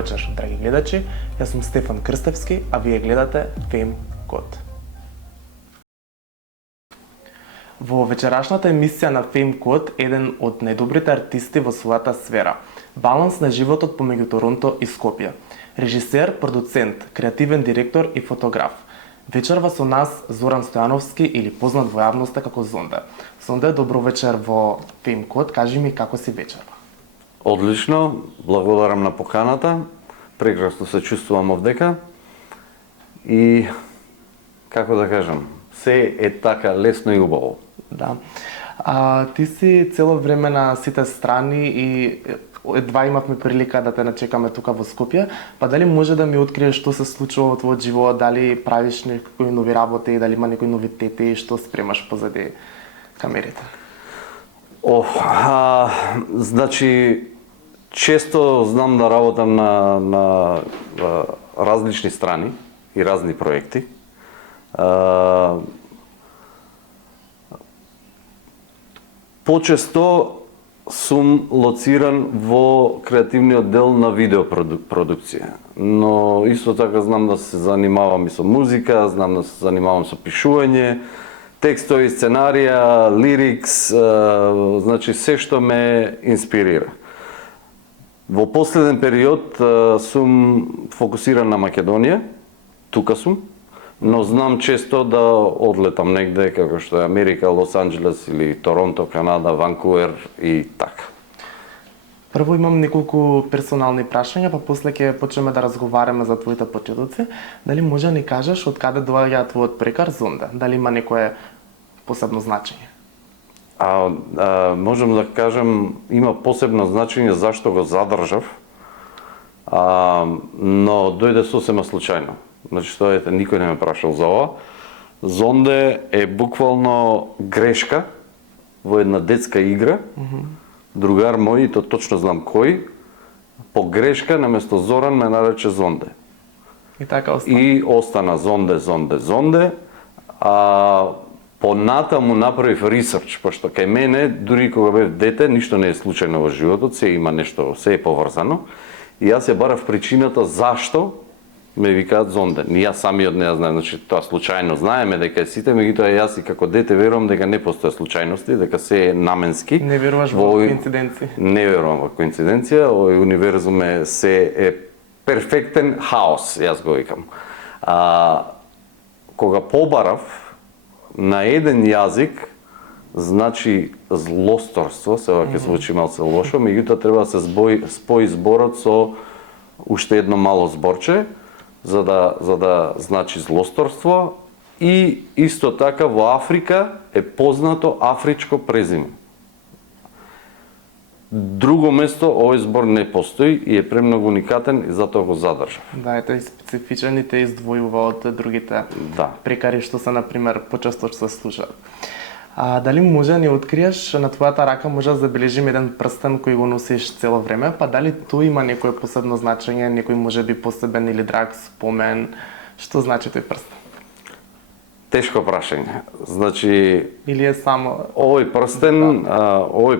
вечер, драги гледачи. Јас сум Стефан Крстевски, а вие гледате Fame Code. Во вечерашната емисија на Fame Code, еден од најдобрите артисти во својата сфера. Баланс на животот помеѓу Торонто и Скопје. Режисер, продуцент, креативен директор и фотограф. Вечерва со нас Зоран Стојановски или познат во јавноста како Зонде. Зонде, добро вечер во Fame Code. Кажи ми како си вечерва? Одлично, благодарам на поканата. Прекрасно се чувствувам овдека. И како да кажам, се е така лесно и убаво. Да. Ти си цело време на сите страни и едва имавме прилика да те начекаме тука во Скопје, па дали може да ми откриеш што се случува во твојот живот, дали правиш некои нови работи, дали има некои новитети, што спремаш позади камерите? Значи, често знам да работам на различни страни и разни проекти. Почесто сум лоциран во креативниот дел на видеопродукција, но исто така знам да се занимавам и со музика, знам да се занимавам со пишување, текстови, сценарија, лирикс, значи се што ме инспирира. Во последен период сум фокусиран на Македонија, тука сум, но знам често да одлетам негде како што е Америка, Лос Анџелес или Торонто, Канада, Ванкувер и така. Прво имам неколку персонални прашања, па после ќе почнеме да разговараме за твоите почетоци. Дали може да ни кажеш од каде доаѓа твојот прекар Зонде? Дали има некое посебно значење? Можам да кажам, има посебно значење зашто го задржав, но дојде сосема случајно. Значи, што ете, никој не ме прашал за ова. Зонде е буквално грешка во една детска игра. Другар мој, и то точно знам кој, по грешка наместо Зоран ме нарече Зонде. И така остана. И остана Зонде. Понатаму направив ресерч, пошто кај мене, дури кога бев дете, ништо не е случајно во животот, се има нешто, се е поврзано. И јас ја барав причината зашто ме викаат Зонде. Јас самиот не ја знаем, значи тоа случајно знаеме дека сите, меѓутоа јас и како дете верувам дека не постојат случајности, дека се е наменски. Не веруваш во коинциденции? Не верувам во коинциденција, овој универзум е се е перфектен хаос, јас го викам. Кога побарав на еден јазик, значи злосторство, сега ќе звучи малце лошо, меѓутоа треба да се спои зборот со уште едно мало зборче, за да значи злосторство, и исто така во Африка е познато афричко презиме. Друго место овој збор не постои и е премногу уникатен и затоа го задржав. Да, ето и специфичен и те издвојува од другите прекари што се, например, почесто што се слушаат. Дали може да ни откриеш, на твојата рака може да забележим еден прстен кој го носиш цело време, па дали тој има некое посебно значење, некој може би посебен или драг спомен, што значи тој прстен? Тешко прашање. Значи, или е само овој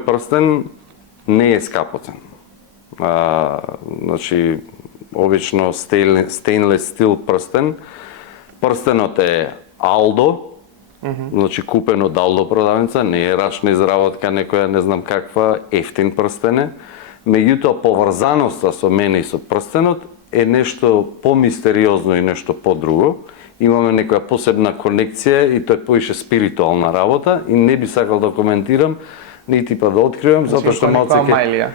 прстен не е скапоцен. Значи, обично стејнлес стил прстен. Прстенот е Алдо, значи купен од Алдо продавница, не е рачна изработка, некоја не знам каква, ефтин прстен е. Меѓутоа, поврзаноста со мене и со прстенот е нешто помистериозно и нешто подруго. Имаме некоја посебна конекција и тоа е повише спиритуална работа и не би сакал да коментирам, нити па да откривам, затоа што малце Амајлија.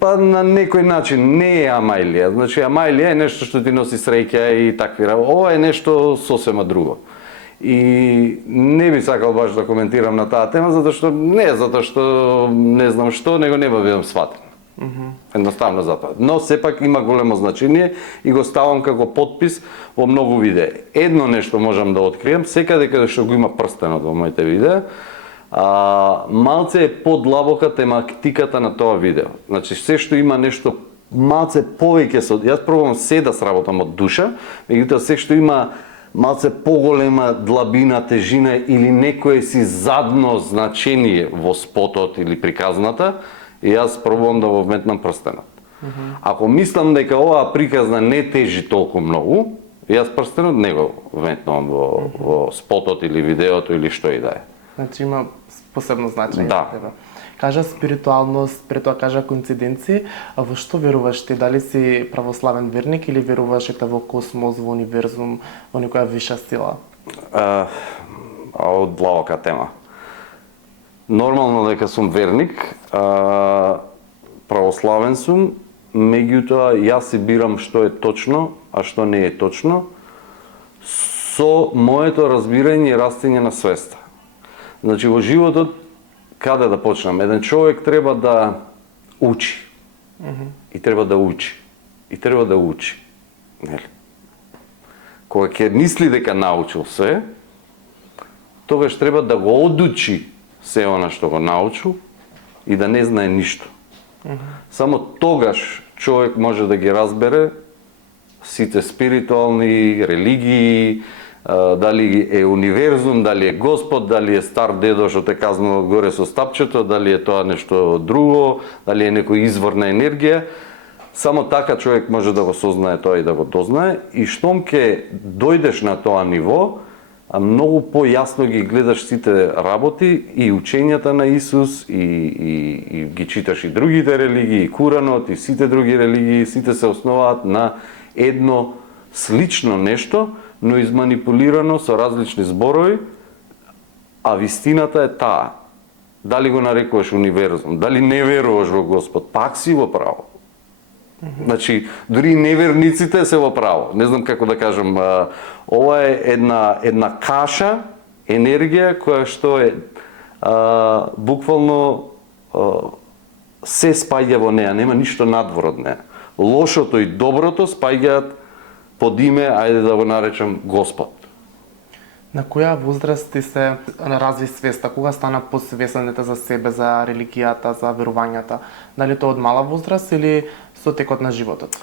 Па на некој начин не е Амајлија. Значи Амајлија е нешто што ти носи среќа и такви работи. Ова е нешто сосема друго. И не би сакал баш да коментирам на таа тема, затоа што не знам што, него не бидам сватен. Едноставно затоа. Но сепак има големо значење и го ставам како подпис во многу видеа. Едно нешто можам да откриам, секаде каде што го има прстенот во моите видеа, малце е подлабока тематиката на тоа видео. Значи, се што има нешто малце повеќе со... Јас пробувам се да сработам од душа, меѓутоа се што има малце поголема длабина, тежина или некое си задно значение во спотот или приказната, и јас пробувам да го вметнам прстенот. Ако мислам дека оваа приказна не тежи толку многу, јас прстенот не го вметнувам во спотот или видеото или што и да е. Значи има посебно значење Да. за тебе. Кажа спиритуалност, пред тоа кажа коинциденции, а во што веруваш ти? Дали си православен верник или веруваш ете во космос, во универзум, во некоја виша сила? Од длабока тема. Нормално дека сум верник, православен сум, меѓутоа јас си бирам што е точно, а што не е точно, со моето разбирање и растење на свеста. Значи во животот, каде да почнам? Еден човек треба да учи. И треба да учи. И треба да учи. Нели? Кога ќе мисли дека научил се, тогаш треба да го одучи се она што го научил и да не знае ништо. Само тогаш човек може да ги разбере сите спиритуални религии, дали е универзум, дали е Господ, дали е стар дедо што те казнува горе со стапчето, дали е тоа нешто друго, дали е некој извор на енергија. Само така човек може да го сознае тоа и да го дознае, и штом ќе дојдеш на тоа ниво, многу појасно ги гледаш сите работи и учењата на Исус, и ги читаш и другите религии, и Куранот, и сите други религии, сите се основаат на едно слично нешто, но изманипулирано со различни зборови, а вистината е таа. Дали го нарекуваш универзум, дали не веруваш во Господ, пак си во право. Значи, дури неверниците се во право. Не знам како да кажам, ова е една каша, енергија, која што е буквално се спаѓа во неа, нема ништо надвор од неа. Лошото и доброто спаѓаат под име, ајде да го наречам, Господ. На која возраст ти се разви свеста? Кога стана посвесен за себе, за религијата, за верувањата? Дали тоа од мала возраст или со текот на животот?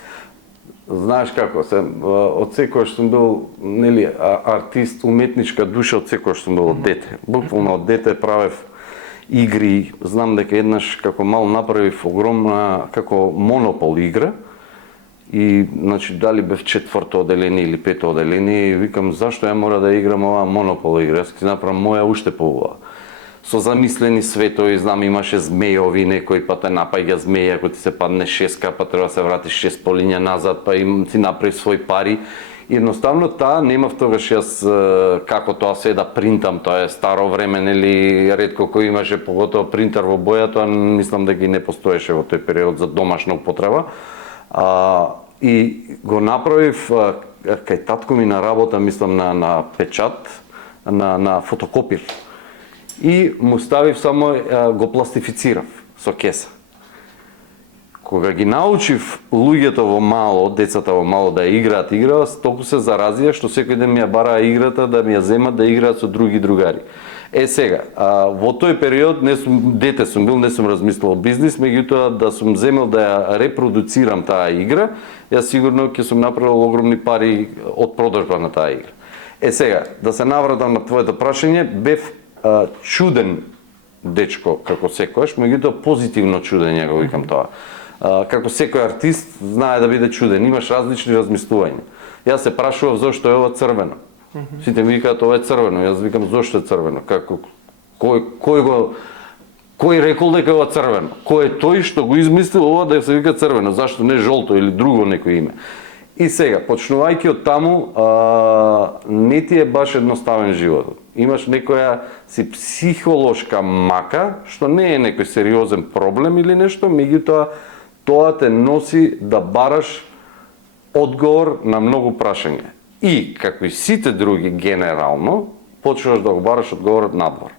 Знаеш како, од секојаш сум бил, нели, артист, уметничка душа, од секојаш сум бил од дете. Буквално од дете правев игри, знам дека еднаш како мал направив огромна, како Монопол игра, и, значи, дали бев четврто оделение или пето оделение, и викам, зашто ја мора да играм оваа Монопол игра, јас ќе направам моја уште поубава. Со замислени светови, знам, имаше змејови, некој па те напаѓа змеја, ако ти се падне шеска, па треба да се вратиш 6 полиња назад, па им ти направи свој пари. Едноставно таа немав тогаш јас како тоа се да принтам, тоа е старо време, нели, ретко кој имаше поготово принтер во боја, тоа мислам дека и не постоеше во тој период за домашна употреба. И го направив кај татко ми на работа, мислам на печат, на фотокопир. И му ставив само, го пластифицирав со кеса. Кога ги научив луѓето во мало, децата во мало да ја играат игра, толку се заразија што секој ден ми ја бараа играта да ми ја земат да играат со други другари. Сега, во тој период дете сум бил, не сум размислувал бизнис, меѓутоа да сум земел да ја репродуцирам таа игра, јас сигурно ќе сум направил огромни пари од продажба на таа игра. Сега, да се навратам на твоето прашање, бев чуден дечко како секојаш, меѓутоа позитивно чуден, ја го викам тоа. Како секој артист знае да биде чуден, имаш различни размислувања. Јас се прашував зошто е ова црвено. Сите ми викаат ова е црвено, јас викам зошто е црвено, како кој рекол дека ова црвено? Кој е тој што го измислил ова да се вика црвено, зашто не жолто или друго некој име? И сега, почнувајќи од таму, не ти е баш едноставен животот. Имаш некоја си психолошка мака, што не е некој сериозен проблем или нешто, меѓутоа тоа те носи да бараш одговор на многу прашања. И, како и сите други генерално, почнуваш да го бараш одговорот надвор.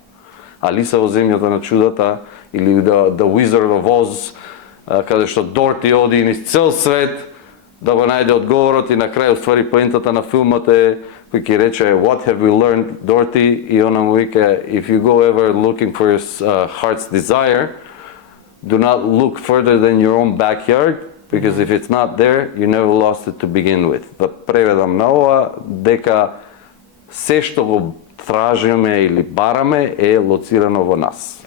Алиса во земјата на чудата, или The Wizard of Oz, каде што Дорти оди низ цел свет, да го најде одговорот, и на крај, уствари, поентата на филмот е, кој ќе рече, What have we learned, Dorothy? И она му вика, if you go ever looking for your heart's desire, do not look further than your own backyard, because if it's not there, you never lost it to begin with. Да преведам на ова, дека се што го тражиме или бараме е лоцирано во нас.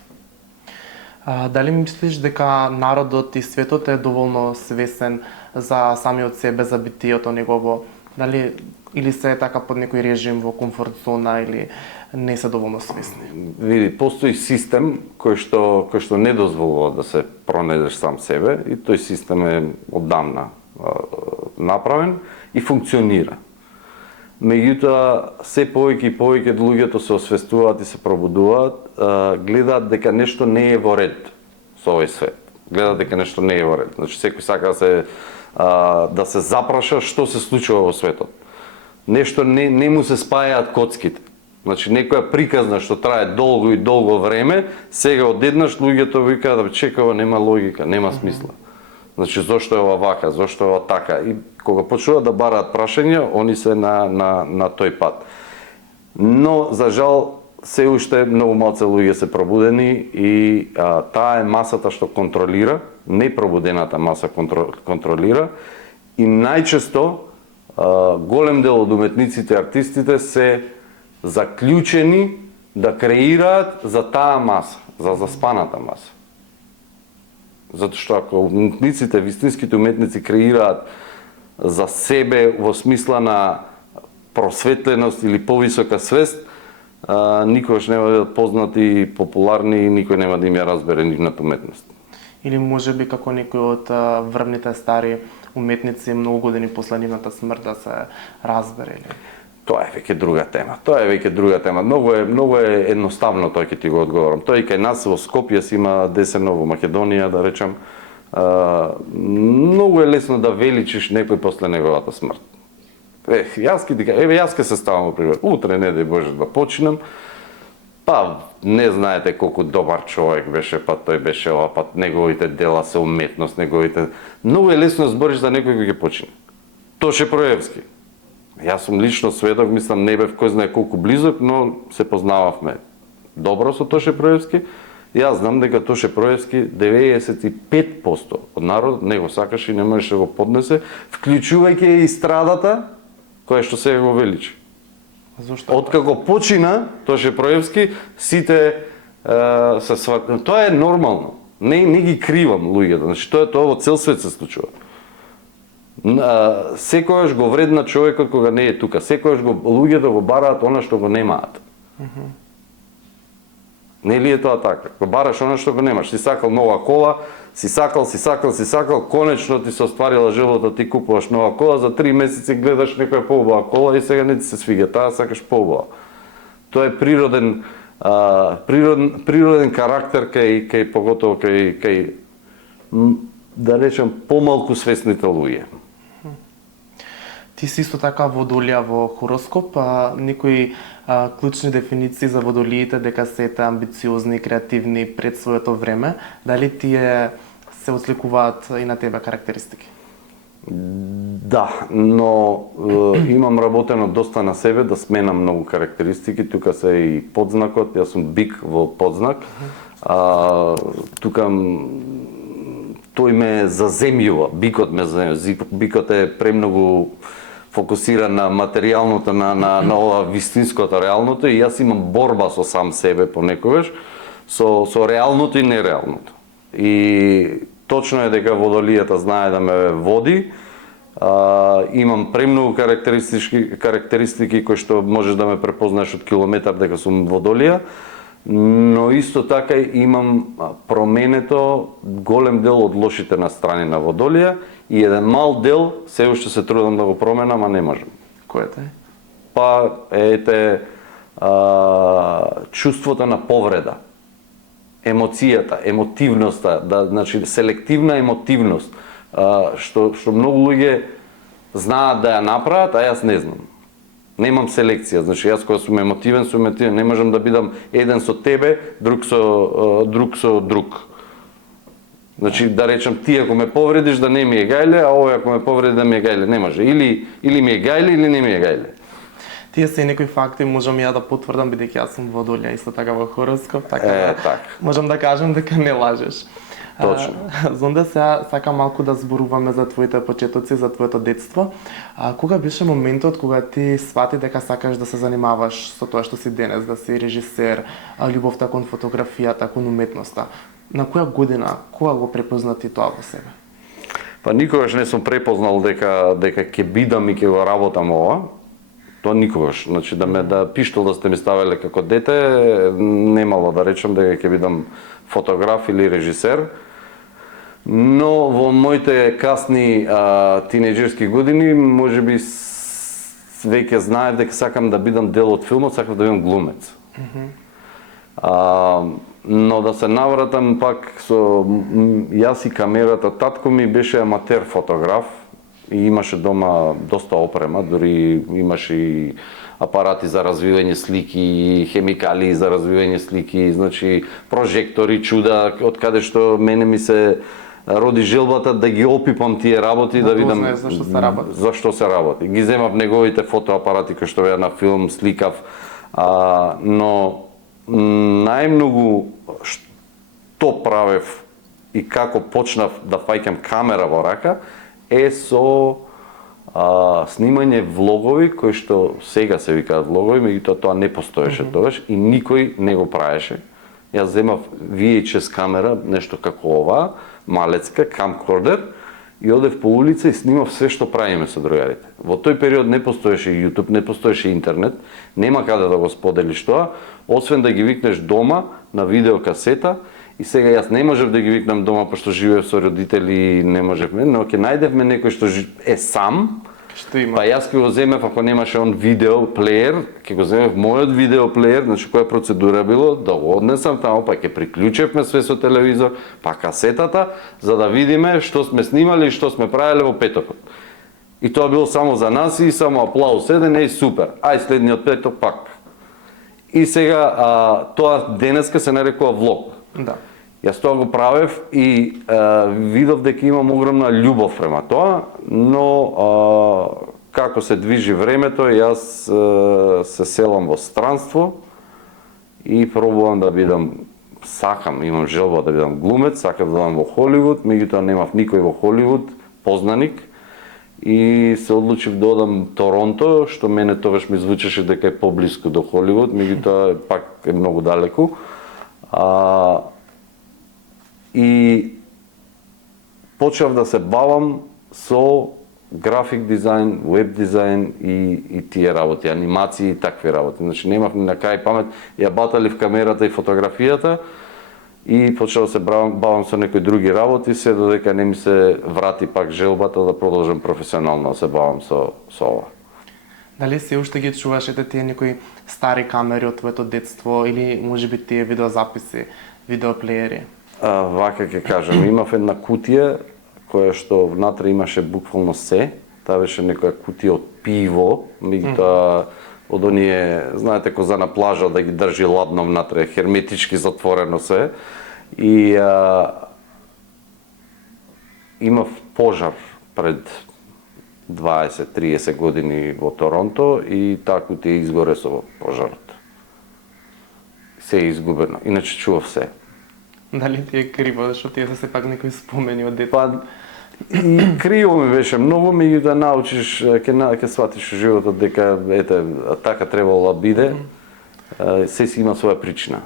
Дали мислиш дека народот и светот е доволно свесен за самиот себе, за битието негово? Дали или се е така под некој режим во комфорт зона или не се доволно свесни? Види, постои систем кој што не дозволува да се пронедеш сам себе и тој систем е оддавна направен и функционира. Меѓутоа, се повеќе и повеќе луѓето се освестуваат и се пробудуваат, гледаат дека нешто не е во ред со овој свет. Гледаат дека нешто не е во ред. Значи, секој сака да се запраша што се случува во светот. Нешто не му се спајаат коцките. Значи, некоја приказна што трае долго и долго време, сега одеднаш луѓето викаат да чекава, нема логика, нема смисла. Значи, зошто е ова вака, зошто е ова така? И кога почнуваат да бараат прашања, они се на тој пат. Но, за жал, се уште многу малце луѓе се пробудени и таа е масата што контролира, непробудената маса контролира и најчесто голем дел од уметниците и артистите се заклучени да креираат за таа маса, за заспаната маса. Затоа што ако уметниците, вистинските уметници креираат за себе во смисла на просветленост или повисока свест, никогаш нема да бидат познати и популарни и никој нема да им ја разбере нивната уметност. Или можеби како некои од врвните стари уметници многу години после нивната смрт да се разберели? Тоа е веќе друга тема. Многу е едноставно тоа ќе ти го одговорам. Тоа и кај нас во Скопје си има десено, во Македонија, да речам, многу е лесно да величиш некој после неговата смрт. Јас ке се ставам во пример. Утре, не дај Боже, да починам, па не знаете колку добар човек беше, па тој беше ова, па неговите дела се уметност, Многу е лесно да збориш за некој кој ќе почине. Тоше Проевски. Јас сум лично сведок, мислам не бев кој знае колку близок, но се познававме добро со Тоше Проевски. Јас знам дека Тоше Проевски 95% од народот не го сакаше и не можеше да го поднесе, вклучувајќи и страдата која што сега го величи. Зошто? Откако почина Тоше Проевски, сите се сватат. Тоа е нормално. Не ги кривам луѓето. Значи тоа во цел свет се случува. Секојаш го вредна човекот кога не е тука. Секојаш луѓето го бараат она што го немаат. Нели е тоа така? Го бараш она што го немаш. Си сакал нова кола, си сакал, конечно ти се остварила желбата, ти купуваш нова кола, за 3 месеци гледаш некоја поубава кола и сега не ти се свига, таа сакаш поубава. Тоа е природен карактер кај поготово кај да речем помалку свесните луѓе. Ти си исто така водолија во хороскоп, некои клучни дефиниции за водолиите дека се амбициозни и креативни пред своето време, дали тие се осликуваат и на тебе карактеристики? Да, но имам работено доста на себе да сменам многу карактеристики, тука се и подзнакот, јас сум бик во подзнак, тука тој ме заземјува, бикот ме заземјува, бикот е премногу фокусиран на материјалното, на ова вистинското, реалното и јас имам борба со сам себе понекогаш, со реалното и нереалното. И точно е дека водолијата знае да ме води, имам премногу карактеристики кои што можеш да ме препознаеш од километар дека сум водолија, но исто така имам променето голем дел од лошите настрани на водолија и еден мал дел се уште се трудам да го променам, а не можам. Којата е? Па чувството на повреда, емоцијата, емотивноста, значи селективна емотивност, што многу луѓе знаат да ја направат, а јас не знам. Немам селекција, значи јас кога сум емотивен, не можам да бидам еден со тебе, друг со друг. Значи да речам ти ако ме повредиш да не ми е гајле, а овој ако ме повреди да ми е гајле, не може. Или ми е гајле или не ми е гајле. Тие се и некои факти можам ја да потврдам бидејќи јас сум водолија исто така во хороскоп, така така. Можам да кажам дека не лажеш. Точно. Зонда сега сакам малку да зборуваме за твоите почетоци, за твоето детство. Кога беше моментот кога ти свати дека сакаш да се занимаваш со тоа што си денес, да си режисер, љубовта кон фотографијата, кон уметноста? На која година, кога го препозна ти тоа во себе? Па никогаш не сум препознал дека ќе бидам и ќе го работам ова. Тоа никогаш. Значи да пиштол да сте ми ставеле како дете, немало да речам дека ќе бидам фотограф или режисер. Но во моите касни тинеџерски години, можеби веќе знаев дека сакам да бидам дел од филмот, сакам да бидам глумец. Но да се навратам пак со јас и камерата, татко ми беше аматер фотограф и имаше дома доста опрема, дури имаше и апарати за развивање слики, хемикали за развивање слики, значи прожектори, чуда, од каде што мене ми се роди желбата да ги опипам тие работи, да видам зашто се работи. Ги земав неговите фотоапарати кои што беа на филм, сликав, но најмногу што правев и како почнав да фаќам камера во рака е со снимање влогови кои што сега се викаат влогови, меѓутоа тоа не постоеше тогаш и никој не го правеше. Јас земав VHS камера, нешто како ова, малецка, камкордер, и одев по улица и снимав се што правиме со другарите. Во тој период не постоеше YouTube, не постоеше интернет, нема каде да го споделиш тоа, освен да ги викнеш дома на видеокасета. И сега јас не можев да ги викнам дома, пошто живеев со родители и не можевме, но ќе најдевме некој што е сам, што има. Па јас ќе го земев, ако немаше он видеоплеер, ќе го земев мојот видеоплеер, значи која процедура било, да го однесам таму, па ќе приклучевме све со телевизор, па касетата, за да видиме што сме снимали и што сме правеле во петокот. И тоа било само за нас и само аплауз еден, супер, ај следниот петок пак. И сега тоа денеска се нарекува влог. Да. Јас тоа го правев и видов дека имам огромна љубов према тоа, но како се движи времето, јас се селам во странство и пробувам да бидам, имам желба да бидам глумец, сакам да бидам во Холивуд, меѓутоа немав никој во Холивуд, познаник, и се одлучив да одам Торонто, што мене тогаш ми звучеше дека е поблиску до Холивуд, меѓутоа пак е многу далеку. И почнав да се бавам со график дизајн, веб дизајн и тие работи, анимации и такви работи. Значи немав ни на кај памет, ја баталив камерата и фотографијата и почнав да се бавам со некои други работи, се додека не ми се врати пак желбата да продолжам професионално да се бавам со ова. Дали се уште ги чуваш тие некои стари камери од твоето детство или можеби тие видеозаписи, видеоплеери? Вака ќе кажам, имав една кутија која што внатре имаше буквално се. Таа беше некоја кутија од пиво, меѓутоа од оние, знаете, коза на плажа да ги држи ладно внатре, херметички затворено се. И имав пожар пред 20-30 години во Торонто и таа кутија изгоре со пожарот. Се е изгубено, иначе чував се. Дали ти е криво, што тие се сепак некои спомени од детство? Па, и криво ми беше многу, меѓутоа научиш, ќе сватиш животот дека ете така требало да биде. Се си има своја причина.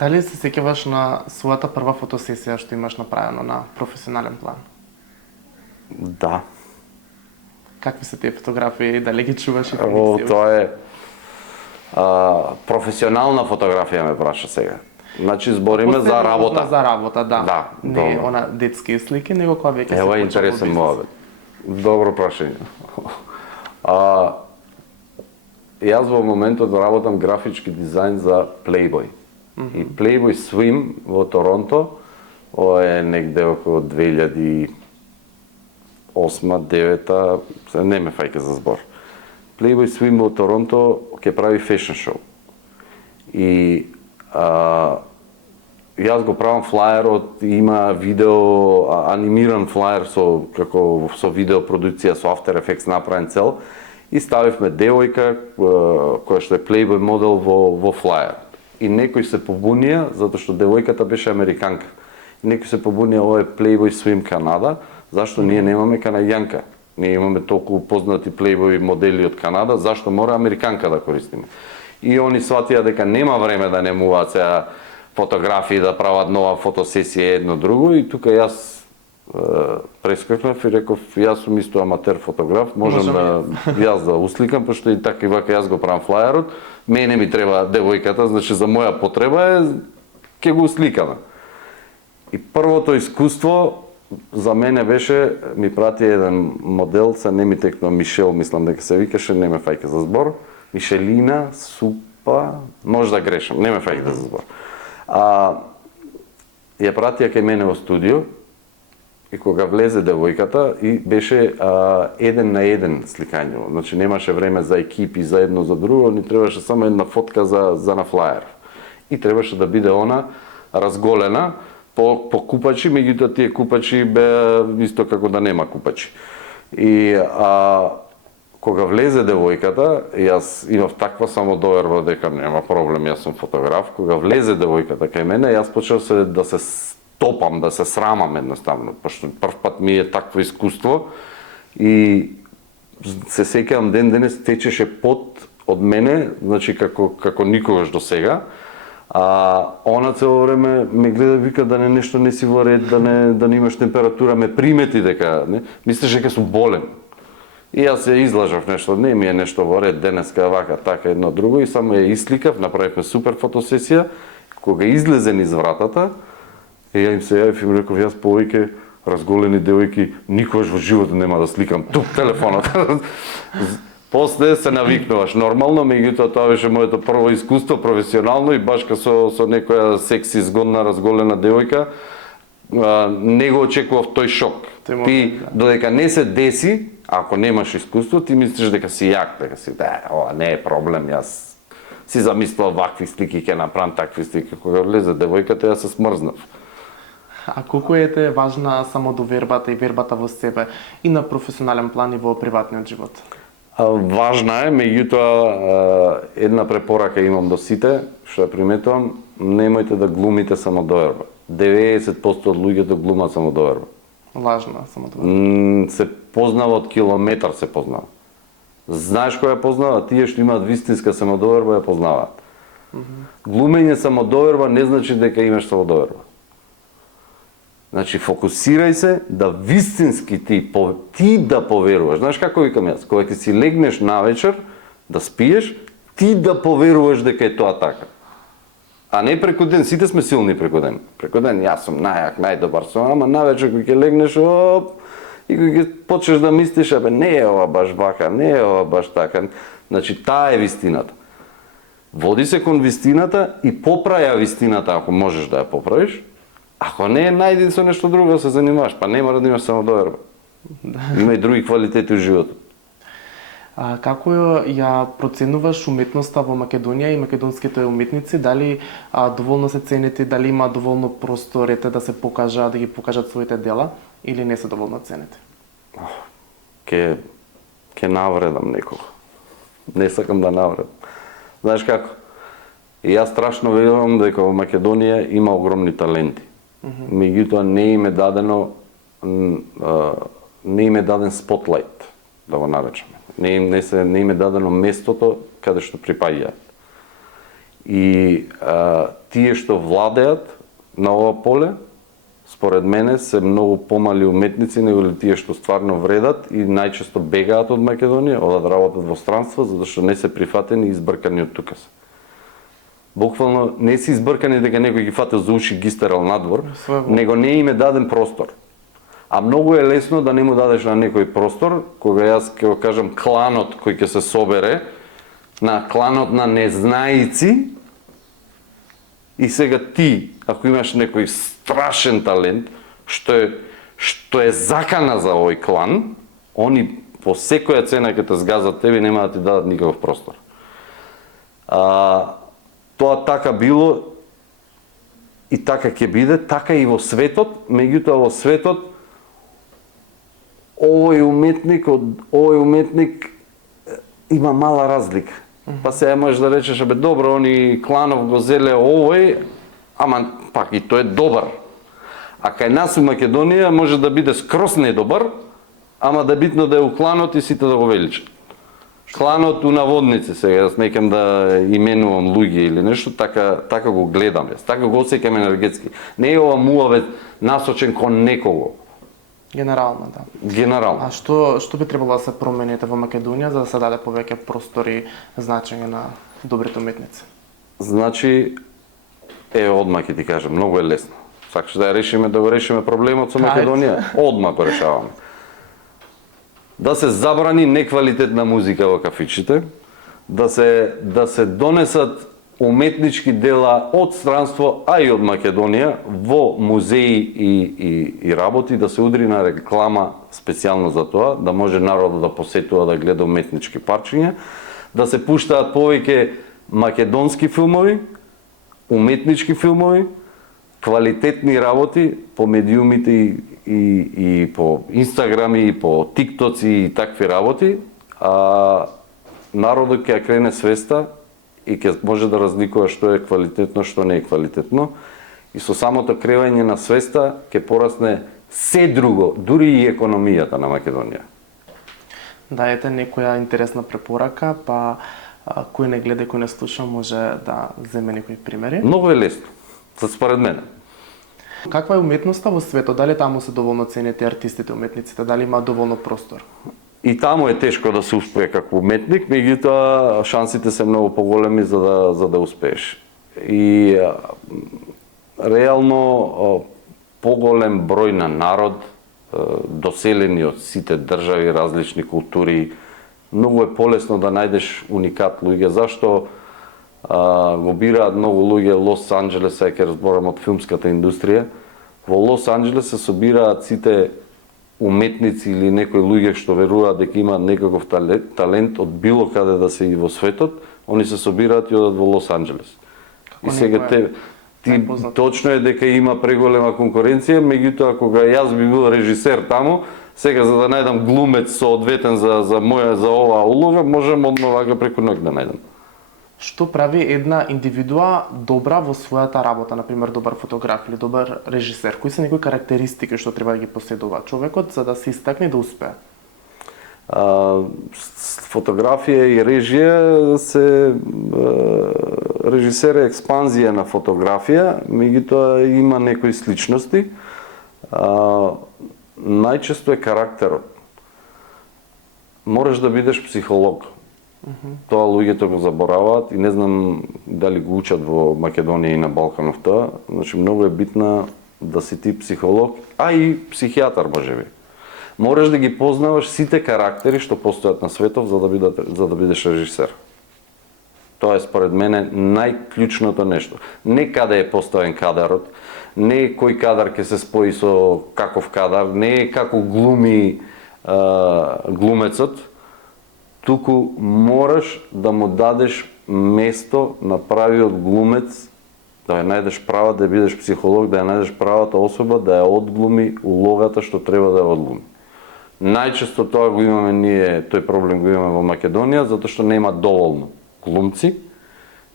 Дали се сеќаваш на својата прва фотосесија што имаш направено на професионален план? Да. Какви се тие фотографии, дали ги чуваш и помисли? Тоа е професионална фотографија ме праша сега. Значи збориме за работа. За работа, да. Да, не она детски слики, него кога веќе се почнува. Ева почна интересен муабет. Добро прашање. Јас во моментот работам графички дизајн за Playboy. И Playboy Swim во Торонто, ова е негде околу 2008-2009, не ме фаќа за збор. Playboy Swim во Торонто ќе прави фешн шоу. И јас го правам флаерот, има видео, анимиран флаер со видео продукција, со After Effects направен цел, и ставивме девојка која што е Playboy модел во флаер. И некој се побунија, затоа што девојката беше американка. Некој се побунија, ова е Playboy Swim Канада, зашто ние немаме канаѓанка. Ние имаме толку познати Playboy модели од Канада, зашто мора американка да користиме. и они сватија дека нема време да немуваат сега фотографии, да прават нова фотосесија едно друго и тука јас прескакнав и реков јас сум исто аматер фотограф, можам да јас да усликам, пошто и така и вака јас го правам флаерот, мене ми треба девојката, значи за моја потреба е ќе го усликаме. И првото искуство за мене беше, ми прати еден модел, се не ми текнува Мишел, мислам дека се викаше, не ме фаќа за збор, Мишелина, Супа, може да грешам, не ме фаќа за збор. Ја пратија кај мене во студио и кога влезе девојката и беше еден на еден сликање, значи немаше време за екипи, за едно за друго, ни требаше само една фотка за на флаер. И требаше да биде она разголена по купачи, меѓутоа тие купачи беа исто како да нема купачи. И кога влезе девојката, јас имав таква самодоверба дека нема проблем, јас сум фотограф. Кога влезе девојката кај мене, јас почнав да се стопам, да се срамам едноставно, пошто прв пат ми е такво искуство и се сеќавам ден денес течеше пот од мене, значи како никогаш до сега. Она цело време ме гледа, вика да нешто не си во ред, да не имаш температура, ме примети дека, не, мислиш дека сум болен. И јас ја излажав нешто, не ми е нешто во ред, денеска вака, така, едно друго, и само јаисликав, направивме супер фотосесија. Кога излезе низ вратата, ја им се јавив и им реков, јас повеќе разголени девојки никогаш во животот нема да сликам, тук телефонот. После се навикнуваш нормално, меѓутоа тоа беше моето прво искуство професионално и башка со некоја секси, згодна, разголена девојка, не го очекував тој шок. Ти додека не се деси, ако немаш искуство, ти мислиш дека си јак, дека си ова не е проблем, јас си замислував вакви слики, ќе направам такви слики. Кога влезе девојката, јас се смрзнав. А колку е важна самодовербата и вербата во себе и на професионален план и во приватниот живот? Важна е, меѓутоа една препорака имам до сите, што ја приметувам, немојте да глумите самодоверба. 90% од луѓето глумат самодоверба. Важна самодоверба. Се познава од километар, се познава. Знаеш која ја познава? Тие што имаат вистинска самодоверба ја познаваат. Глумење самодоверба не значи дека имаш самодоверба. Значи, фокусирај се да вистински ти да поверуваш. Знаеш како викам јас? Кога ти си легнеш навечер да спиеш, ти да поверуваш дека е тоа така. А не преку ден, сите сме силни преку ден. Преку ден јас сум најак, најдобар сум, ама навечер кога ќе легнеш, и кога ќе почнеш да мислиш, не е ова баш вака, не е ова баш така. Значи, таа е вистината. Води се кон вистината и поправја вистината ако можеш да ја поправиш. Ако не, најди со нешто друго да се занимаваш, па нема да имаш самодоверба. Има и други квалитети во животот. Како ја проценуваш уметноста во Македонија и македонските уметници? Дали доволно се ценети, дали има доволно просторите да се покажат, да ги покажат своите дела, или не се доволно ценети? Ке навредам некого. Не сакам да навредам. Знаеш како? И јас страшно верувам дека во Македонија има огромни таленти. Меѓутоа не им е даден спотлайт, да го наречеме. Не им е дадено местото каде што припаѓаат. И тие што владеат на ова поле, според мене се многу помали уметници него ли тие што стварно вредат и најчесто бегаат од Македонија, одат работат во странство, затоа што не се прифатени и избркани од тука се. Буквално не си избркани дека некој ги фатил за уши ги стерал надвор, него не им е даден простор. А многу е лесно да не му дадеш на некој простор, кога јас ќе го кажам кланот кој ќе се собере, на кланот на незнаици, и сега ти, ако имаш некој страшен талент, што е закана за овој клан, они по секоја цена ќе те згазат тебе и нема да ти дадат никаков простор. Тоа така било и така ќе биде, така и во светот, меѓутоа во светот овој уметник има мала разлика. Па сега можеш да речеш, добро, они кланов го зеле овој, ама пак и тој е добар. А кај нас у Македонија може да биде скроз недобар, ама да битно да е у кланот и сите да го величат. Кланот у наводници, сега јас некам да именувам луѓе или нешто, така го гледам јас, така го осеќам енергетски. Не е ова муавет насочен кон некого. Генерално, да. Генерално. А што би требало да се промените во Македонија за да се даде повеќе простор и значење на добрите уметници? Значи, одма ќе ти кажам, многу е лесно. Сакаш да го решиме проблемот со Македонија? Одма го решаваме. Да се забрани неквалитетна музика во кафичите, да се донесат уметнички дела од странство, а и од Македонија во музеи и работи, да се удри на реклама специјално за тоа, да може народот да посетува да гледа уметнички парчиња, да се пуштаат повеќе македонски филмови, уметнички филмови, квалитетни работи по медиумите и по Инстаграми, и по тиктоци и такви работи, а народот ќе крене свеста и ќе може да разликува што е квалитетно, што не е квалитетно. И со самото кревање на свеста ќе порасне се друго, дури и економијата на Македонија. Дајете некоја интересна препорака, па кој не гледа, кој не слуша, може да земе некои примери. Многу е лесно, според мене. Каква е уметноста во светот? Дали таму се доволно ценети артистите, уметниците? Дали има доволно простор? И таму е тешко да се успее како уметник, меѓутоа шансите се многу поголеми за да успееш. И реално поголем број на народ, доселени од сите држави, различни култури, многу е полесно да најдеш уникат луѓе. Зашто го бираат многу луѓе Лос Анџелес, ќе разборам од филмската индустрија. Во Лос Анџелес се собираат сите уметници или некои луѓе што веруваат дека имаат некаков талент од било каде да се и во светот, они се собираат и одат во Лос Анџелес. И сега ти точно е дека има преголема конкуренција, меѓутоа кога јас би бил режисер таму, сега за да најдам глумец соодветен за оваа улога, можам одма вака преку ноќ да најдам. Што прави една индивидуа добра во својата работа, например добар фотограф или добар режисер? Кои се некои карактеристики што треба да ги поседува човекот за да се истакне и да успее? Фотографија и режија се режисер е експанзија на фотографија, меѓутоа има некои сличности. Најчесто е карактерот. Мораш да бидеш психолог. Тоа луѓето го забораваат и не знам дали го учат во Македонија и на Балканов тоа. Значи многу е битна да си ти психолог, а и психијатар можеби. Мораш да ги познаваш сите карактери што постојат на светов за да бидеш режисер. Тоа е според мене најклучното нешто. Не каде е поставен кадарот, не кој кадар ќе се спои со каков кадар, не како глуми глумецот, туку мораш да му дадеш место на правиот глумец, да ја најдеш права да бидеш психолог, да ја најдеш правата особа да ја одглуми улогата што треба да ја одглуми. Најчесто тоа го имаме ние, тој проблем го имаме во Македонија, затоа што нема доволно глумци,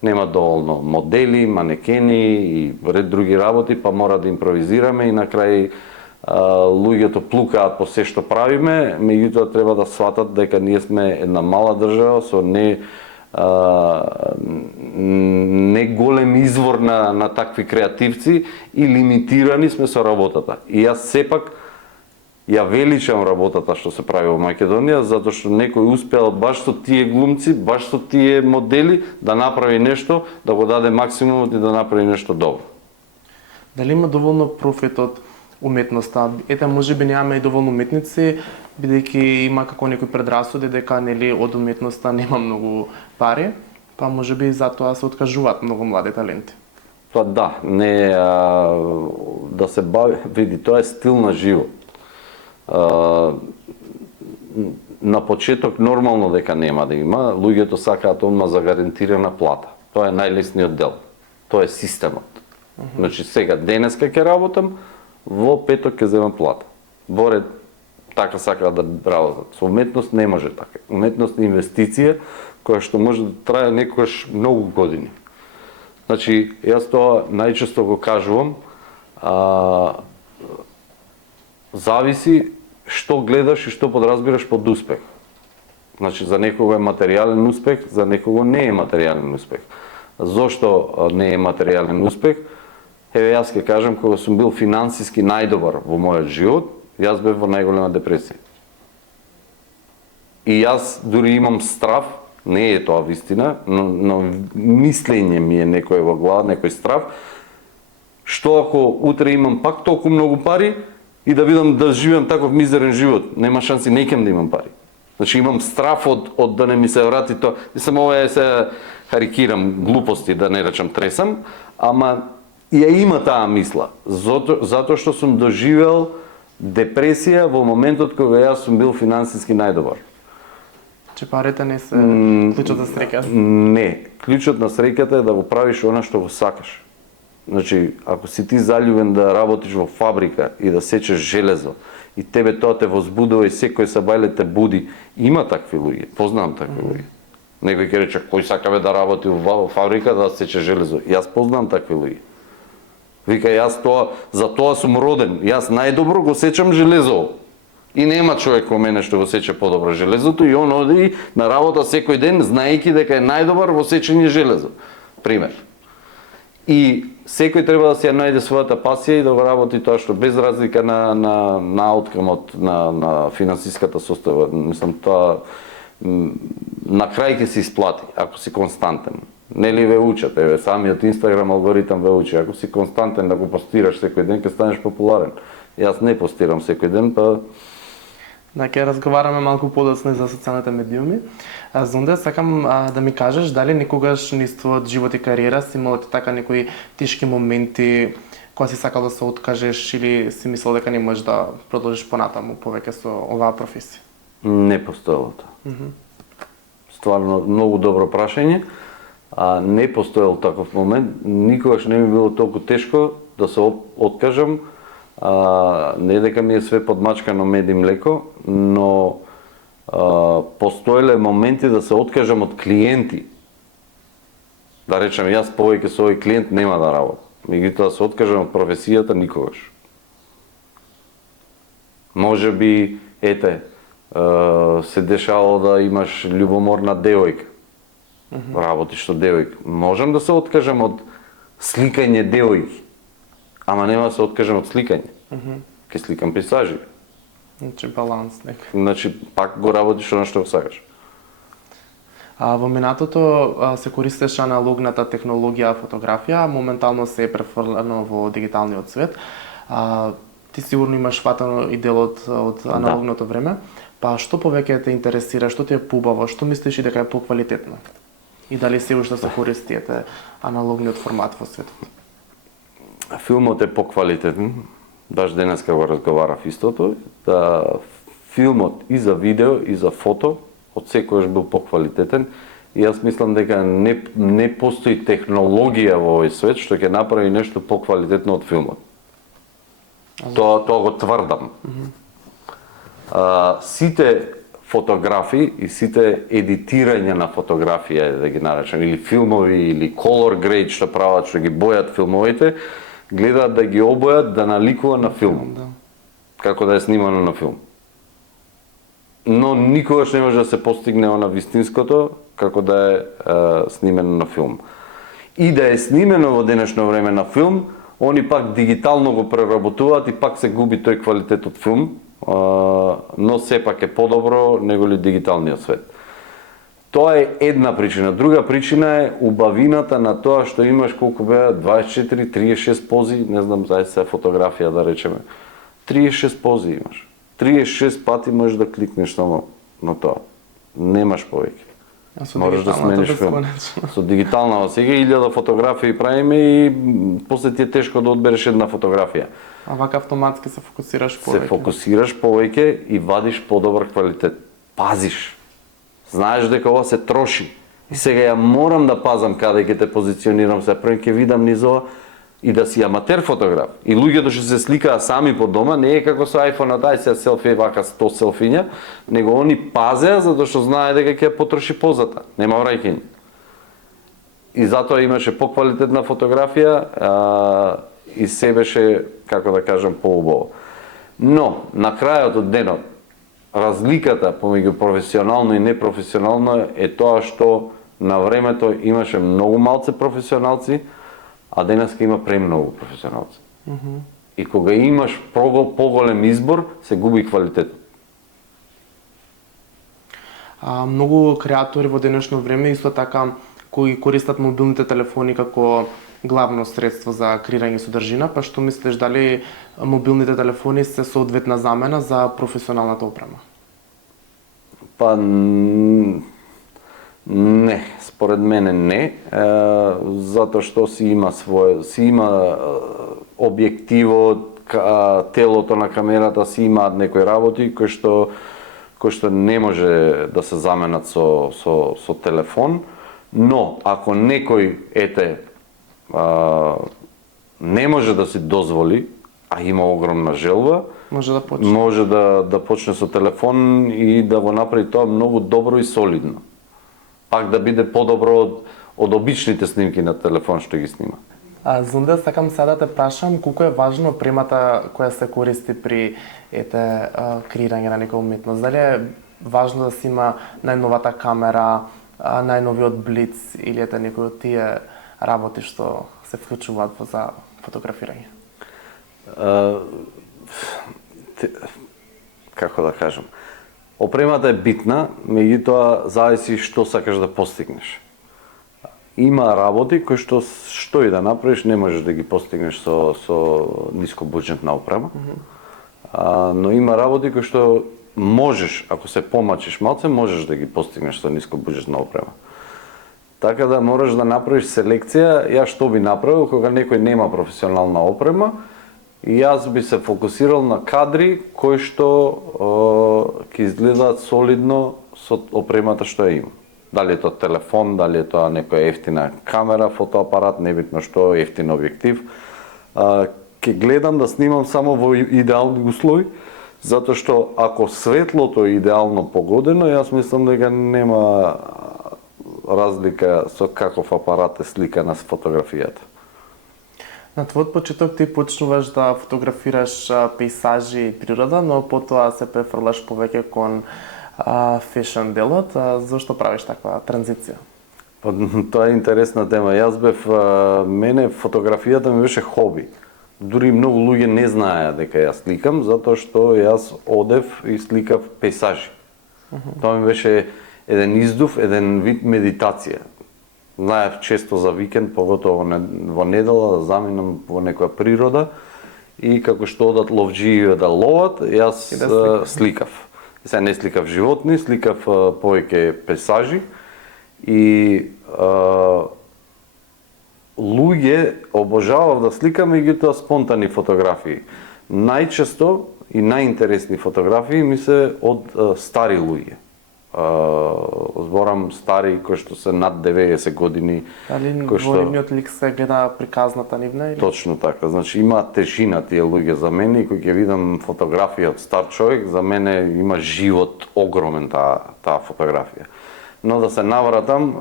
нема доволно модели, манекени и ред други работи, па мора да импровизираме и на крај луѓето плукаат по се што правиме, меѓутоа треба да сватат дека ние сме една мала држава со не голем извор на такви креативци и лимитирани сме со работата. И јас сепак ја величам работата што се прави во Македонија, затоа што некој успеал баш со тие глумци, баш со тие модели да направи нешто, да го даде максимумот и да направи нешто добро. Дали има доволно профит од уметноста? Ете, можеби немаме и доволно уметници, бидејќи има како некои предрасуди дека нели од уметноста нема многу пари, па можеби затоа се откажуваат многу млади таленти. Тоа да, не да се бави, види, тоа е стил на живот. На почеток нормално дека нема да има, луѓето сакаат одма загарантирана плата. Тоа е најлесниот дел. Тоа е системот. Значи сега денеска ќе работам, во петок ќе земам плата. Боре така сакаат да работат. Со уметност не може така. Уметност е инвестиција која што може да трае некогаш многу години. Значи, јас тоа најчесто го кажувам, зависи што гледаш и што подразбираш под успех. Значи, за некого е материјален успех, за некого не е материјален успех. Зошто не е материјален успех? Еве, јас ќе кажам, кога сум бил финансиски најдобар во мојот живот, јас бев во најголема депресија. И јас дури имам страв, не е тоа вистина, но мислење ми е некој во глава, некој страв, што ако утре имам пак толку многу пари и да видам да живеам таков мизерен живот, нема шанси, не ќе да имам пари. Значи имам страв од да не ми се врати тоа. Мислам, ова е се харикирам глупости, да не речам тресам, ама ја има таа мисла, затоа што сум доживел депресија во моментот кога јас сум бил финансиски најдобар. Че парите не се клучот за среќа? Не, клучот на среќата е да го правиш она што го сакаш. Значи, ако си ти заљубен да работиш во фабрика и да сечеш железо, и тебе тоа те возбудува и секој сабајле те буди, има такви луѓе, познавам такви луѓе. Некој ќе рече, кој сакаве да работи во фабрика да сече железо. Јас познавам такви луѓе. Вика, јас тоа, за тоа сум роден. Јас најдобро го сечам железо. И нема човек во мене што го сече подобро железото и он оди на работа секој ден знаејќи дека е најдобар во сечење железо. Пример. И секој треба да си ја најде својата пасија и да го работи тоа што без разлика на ауткамот на финансиската состојба. Мислам, тоа на крај ќе се исплати ако си константен. Нели ве учат, еве самиот Инстаграм алгоритам ве учи, ако си константен да го постираш секој ден ќе станеш популарен. Јас не постирам секој ден, па Да, ќе разговараме малку подоцна за социјалните медиуми. Зонде, сакам да ми кажеш дали некогаш низ твојот живот и кариера си имал така некои тешки моменти кога си сакал да се откажеш или си мислел дека не можеш да продолжиш понатаму повеќе со оваа професија? Не постоело тоа. Стварно многу добро прашање. Не постоел таков момент. Никогаш не ми било толку тешко да се откажам. Не дека ми е све подмачкано мед и млеко, но постоеле моменти да се откажам од клиенти. Да речем, јас повеќе со овој клиент нема да работам. Меѓутоа да се откажам од професијата никогаш. Може би, се дешавало да имаш љубоморна девојка. Работиш со девојка. Можам да се откажам од сликање девојки. Ама нема да се откажам од сликање. Ке сликам пейзажи. Значи баланс некој. Значи пак го работиш она што го сакаш. Во минатото се користеше аналогната технологија фотографија, моментално се е префрлено во дигиталниот свет. Ти сигурно имаш фатано и делот од аналогното време. Па што повеќе те интересира, што ти е поубаво, што мислиш и дека е поквалитетно? И дали се уште се користи аналогниот формат во светот? Филмот е поквалитетен. Баш денеска го разговарав истото, да филмот и за видео и за фото од секојаш бил поквалитетен и јас мислам дека не постои технологија во овој свет што ќе направи нешто поквалитетно од филмот. Тоа го тврдам. Сите фотографии и сите едитирања на фотографија, да ги наречам, или филмови, или color grade што прават, што ги бојат филмовите, гледаат да ги обојат да наликува на филм. Да. Како да е снимано на филм. Но никогаш не може да се постигне она вистинското како да е снимено на филм. И да е снимено во денешно време на филм, они пак дигитално го преработуваат и пак се губи тој квалитет од филм, но сепак е подобро него ли дигиталниот свет. Тоа е една причина. Друга причина е убавината на тоа што имаш колку беа 24, 36 пози, не знам зајсе фотографија да речеме. 36 пози имаш. 36 пати можеш да кликнеш само на тоа. Немаш повеќе. Можеш да смениш филм. Со дигитална сега 1000 фотографии правиме и после ти е тешко да одбереш една фотографија. А вака автоматски се фокусираш повеќе. Се фокусираш повеќе и вадиш подобар квалитет. Пазиш. Знаеш дека ова се троши. И сега ја морам да пазам каде ќе те позиционирам, се првен ќе видам низ ова и да си аматер фотограф. И луѓето што се сликаа сами по дома, не е како со iPhone-от, ај се селфи вака 100 селфиња, него они пазеа затоа што знае дека ќе ја потроши позата. Нема враќање. И затоа имаше поквалитетна фотографија и се беше, како да кажам, поубаво. Но, на крајот од денот, разликата помеѓу професионално и непрофесионално е тоа што на времето имаше многу малце професионалци, а денеска има премногу професионалци. И кога имаш поголем избор, се губи квалитетот. Многу креатори во денешно време исто така кои користат мобилните телефони како главно средство за креирање содржина, па што мислиш дали мобилните телефони се соодветна замена за професионалната опрема? Па не, според мене не, затоа што си има објективот, телото на камерата, си имаат некои работи кои што не може да се заменат со телефон, но ако некој не може да си дозволи, а има огромна желба, може да почне со телефон и да го направи тоа многу добро и солидно. Пак да биде подобро од обичните снимки на телефон што ги снима. Зунде, сакам сега да те прашам колку е важно опремата која се користи при креирање на некоја уметност. Дали е важно да се има најновата камера, најновиот блиц или некој од тие работи што се вклучуваат за фотографирање? Како да кажам, опремата е битна, меѓутоа зависи што сакаш да постигнеш. Има работи кои што и да направиш не можеш да ги постигнеш со нискобуџетна опрема. Но има работи кои што можеш, ако се помачиш малце, можеш да ги постигнеш со нискобуџетна опрема. Така да мораш да направиш селекција. Јас што би направил кога некој нема професионална опрема, и јас би се фокусирал на кадри кои што ќе изгледаат солидно со опремата што ја има. Дали е тоа телефон, дали е тоа некоја ефтина камера, фотоапарат, небитно што, ефтин објектив. Ќе гледам да снимам само во идеални услови, затоа што ако светлото е идеално погодено, јас мислам дека нема разлика со каков апарат е сликана с фотографијата. На твојот почеток ти почнуваш да фотографираш пейзажи и природа, но потоа се префрлаш повеќе кон фешн делот. Зошто правиш таква транзиција? Тоа е интересна тема. Јас мене фотографијата ми беше хоби. Дури многу луѓе не знаеа дека јас сликам, затоа што јас одев и сликав пейзажи. Тоа ми беше еден издув, еден вид медитација. Знаев често за викенд, поготово во недела, да заминам во некоја природа и како што одат ловџии да ловат, јас сликав. Сега не сликав животни, сликав повеќе пейзажи и луѓе обожавав да сликам, меѓутоа спонтани фотографии. Најчесто и најинтересни фотографии ми се од стари луѓе. Зборам стари кои што се над 90 години. Дали во нивниот лик се гледа приказната нивна? Точно така. Значи има тежина тие луѓе за мене и кога ќе видам фотографија од стар човек, за мене има живот огромен таа фотографија. Но да се навратам,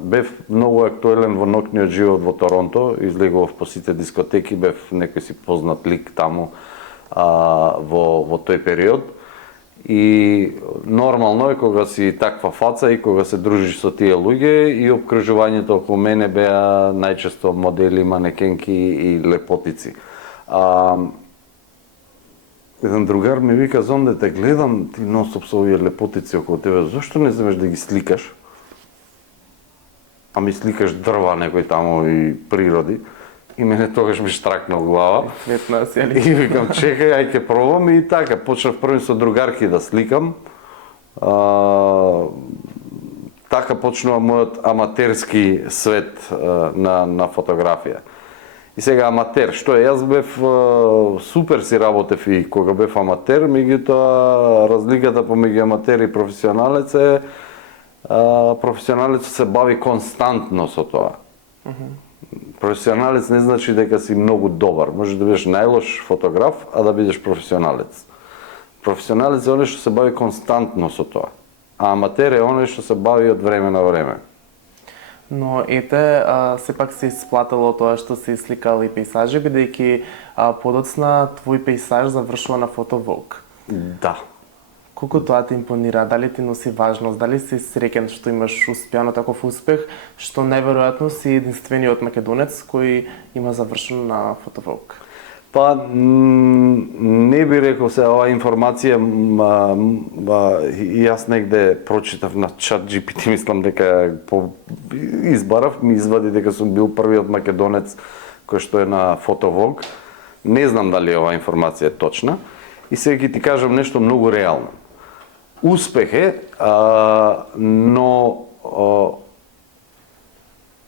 бев многу актуелен во ноќниот живот во Торонто, излегував по сите дискотеки, бев некој си познат лик таму во тој период. И нормално е кога си таква фаца и кога се дружиш со тие луѓе и обкружувањето околу мене беа најчесто модели, манекенки и лепотици. Еден другар ми вика: "Зонде, те гледам, ти нонстоп со овие лепотици околу тебе, зошто не земеш да ги сликаш?" Ами сликаш дрва некој таму и природи. И мене тогаш ми штракна во глава. И викам, чекај, ај ќе пробам, и така почнав први со другарки да сликам. Така почнува мојот аматерски свет на фотографија. И сега аматер, што е? Јас бев супер си работев и кога бев аматер, меѓутоа разликата помеѓу аматер и професионалец е професионалецот се бави константно со тоа. Професионалец не значи дека си многу добар. Може да бидеш најлош фотограф, а да бидеш професионалец. Професионалец е оној што се бави константно со тоа. А аматер е оној што се бави од време на време. Но сепак се исплатило тоа што си сликал и пейзажи, бидејќи подоцна твој пейзаж завршува на Фото Vogue. Да. Колку тоа те импонира? Дали ти носи важност? Дали си среќен што имаш успеано таков успех, што најверојатно си единствениот македонец кој има завршено на фотоволк? Па, не би рекол се оваа информација, и јас негде прочитав на чат GPT, мислам дека избарав, ми извади дека сум бил првиот македонец кој што е на фотоволк. Не знам дали оваа информација е точна. И сега ќе ти кажам нешто многу реално. Успех е, но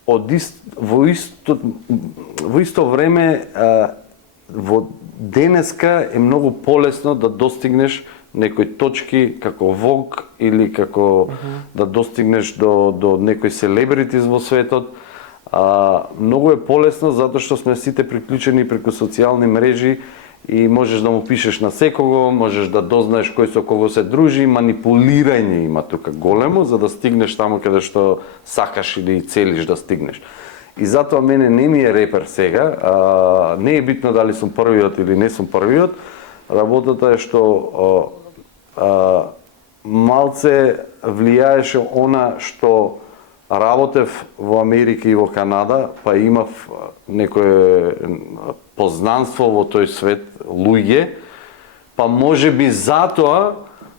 во исто време во денеска е многу полесно да достигнеш некои точки како волк или како да достигнеш до некои селебритис во светот. Многу е полесно затоа што сме сите приклучени преку социјални мрежи и можеш да му пишеш на секого, можеш да дознаеш кој со кого се дружи, манипулирање има тука големо за да стигнеш таму каде што сакаш или целиш да стигнеш. И затоа мене не ми е репер сега, не е битно дали сум првиот или не сум првиот, работата е што малце влијаеше она што работев во Америка и во Канада, па имав некое познанство во тој свет, луѓе, па може би затоа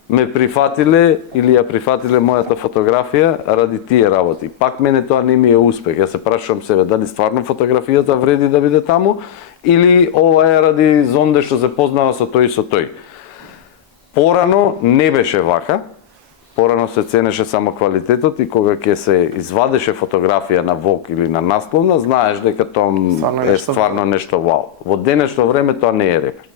ме прифатиле или ја прифатиле мојата фотографија ради тие работи. Пак мене тоа не ми е успех. Јас се прашувам себе дали стварно фотографијата вреди да биде таму или ова е ради зонде што се познава со тој и со тој. Порано не беше вака. Порано се ценеше само квалитетот и кога ќе се извадеше фотографија на Vogue или на насловна, знаеш дека тоа е стварно нешто вау. Во денешно време тоа не е репер.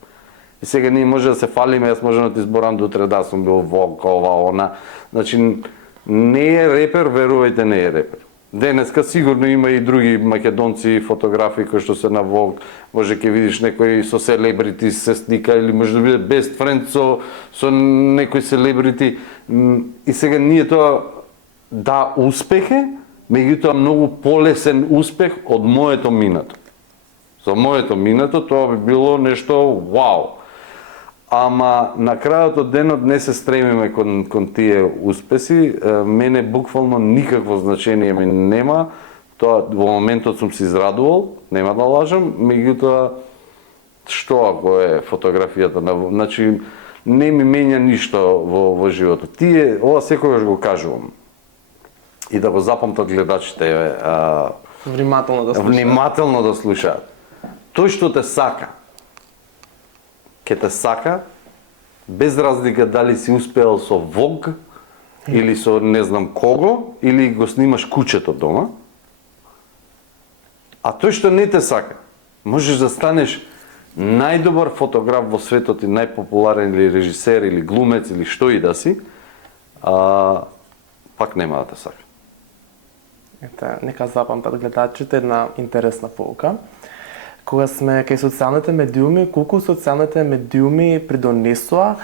И сега ние може да се фалиме, јас можам да ти зборам до утре да сум бил Vogue, ова, она. Значи, не е репер, верувајте, не е репер. Денеска сигурно има и други македонци фотографии кои што се на Vogue, може ќе видиш некој со селебрити се слика или може да биде best friend со некој селебрити. И сега ние тоа да успех е, меѓутоа многу полесен успех од моето минато. За моето минато тоа би било нешто вау. Ама на крајот од денот не се стремиме кон тие успеси. Мене буквално никакво значение ми нема. Тоа во моментот сум се израдувал, нема да лажам, меѓутоа што ако е фотографијата на, значи не ми менја ништо во животот. Тие ова секогаш го кажувам. И да го запамтат гледачите, внимателно да слушаат. Тој што те сака, ќе те сака, без разлика дали си успеал со Vogue, или со не знам кого, или го снимаш кучето дома. А тој што не те сака, можеш да станеш најдобар фотограф во светот и најпопуларен или режисер, или глумец, или што и да си, пак нема да те сака. Ете, нека запамтат гледачите една интересна поука. Кога сме кај социјалните медиуми, колку социјалните медиуми придонесоа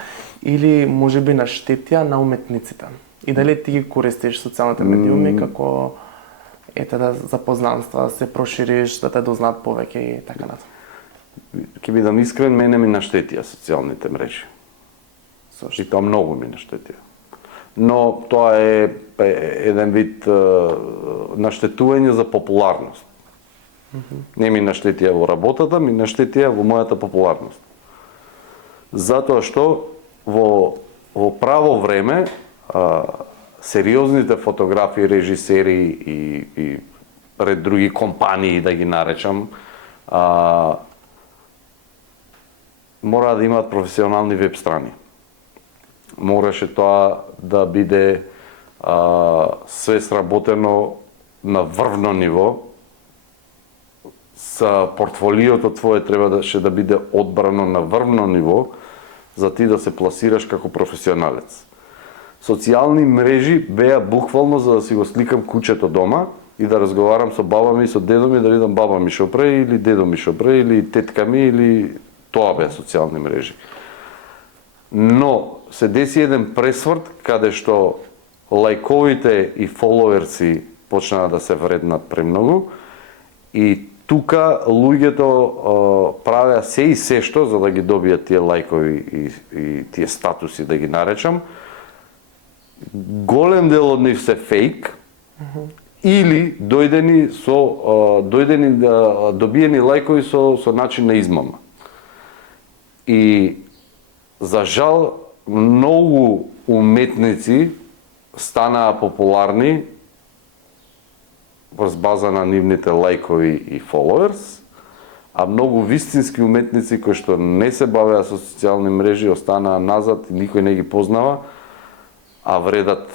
или можеби наштетија на уметниците? И дали ти ги користиш социјалните медиуми како да запознанства, да се прошириш, да те дознаат повеќе и така натаму? Ќе бидам искрен, мене ми наштетија социјалните мрежи. И тоа многу ми наштетија. Но тоа е еден вид наштетување за популарност. Не ми наштетија во работата, ми наштетија во мојата популарност. Затоа што во право време сериозните фотографи, режисери и пред други компании, да ги наречам, мора да имаат професионални веб страни. Мораше тоа да биде све сработено на врвно ниво. Са портфолиото твое требаше да биде одбрано на врвно ниво за ти да се пласираш како професионалец. Социјални мрежи беа буквално за да си го сликам кучето дома и да разговарам со баба ми и со дедо ми, да видам баба ми шо прави или дедо ми шо прави или тетка ми, или тоа беа социјални мрежи. Но се деси еден пресврт каде што лајковите и фоловерси почнаа да се вреднат премногу и тука луѓето правеа се и се што за да ги добијат тие лајкови и тие статуси, да ги наречам. Голем дел од нив се фейк, или дојдени добиени лајкови со начин на измама. И за жал многу уметници станаа популарни врз база на нивните лајкови и followers, а многу вистински уметници кои што не се бавеа со социјални мрежи останаа назад и никој не ги познава, а вредат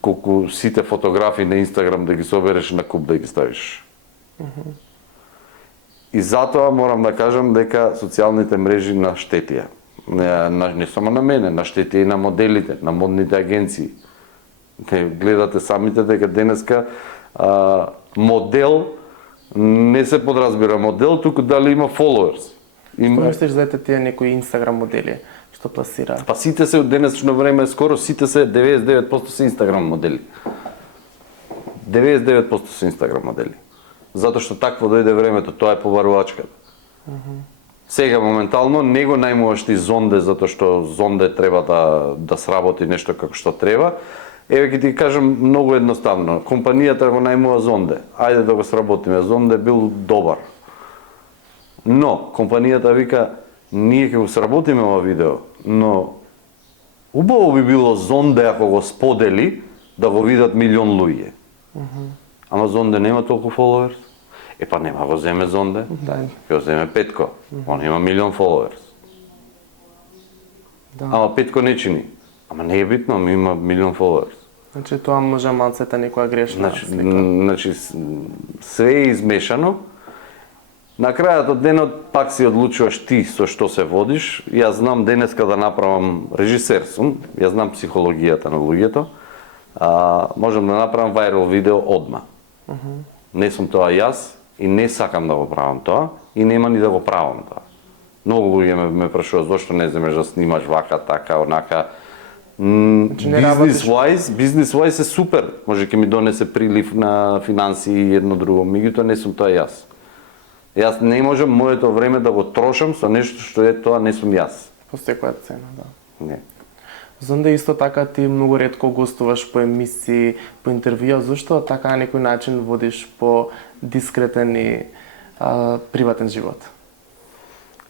колку сите фотографии на Инстаграм да ги собереш на куп да ги ставиш. И затоа морам да кажам дека социјалните мрежи наштетија. Не само на мене, наштетија и на моделите, на модните агенции. Гледате самите дека денеска модел не се подразбира модел, туку дали има followers. Што мислиш за тие некои Инстаграм модели што пласираат? Па сите се од денешно време, скоро сите се 99% се Инстаграм модели. 99% се Инстаграм модели. Затоа што такво дојде времето, тоа е побарувачката. Сега моментално не го најмуваш ти Зонде затоа што Зонде треба да сработи нешто како што треба. Еве ќе ти кажам многу едноставно. Компанијата го најмува Зонде. Ајде да го сработиме. Зонде бил добар. Но компанијата вика ние ќе го сработиме ова видео, но убаво би било Зонде ако го сподели да го видат милион луѓе. Ама Зонде нема толку followers. Па нема го земе Зонде. Ќе го земе Петко. Он има милион followers. Ама Петко не чини. Ама не е битно, ама има милион followers. Значи тоа може малцета некоја грешна слика. Значи све е измешано. На крајот од денот пак си одлучуваш ти со што се водиш. Јас знам денеска да направам, режисер сум, јас знам психологијата на луѓето. Можам да направам вајрал видео одма. Не сум тоа јас и не сакам да го правам тоа и нема ни да го правам тоа. Многу луѓе ме прашуваат зошто не земеш да снимаш вака, така, онака. Бизнес wise е супер. Може ќе ми донесе прилив на финанси и едно друго. Меѓутоа не сум тоа јас. Јас не можам моето време да го трошам со нешто што е тоа не сум јас. По секоја цена, да. Не. Зонде исто така ти многу ретко гостуваш по емисии, по интервјуа, зашто така на некој начин водиш по дискретен и приватен живот?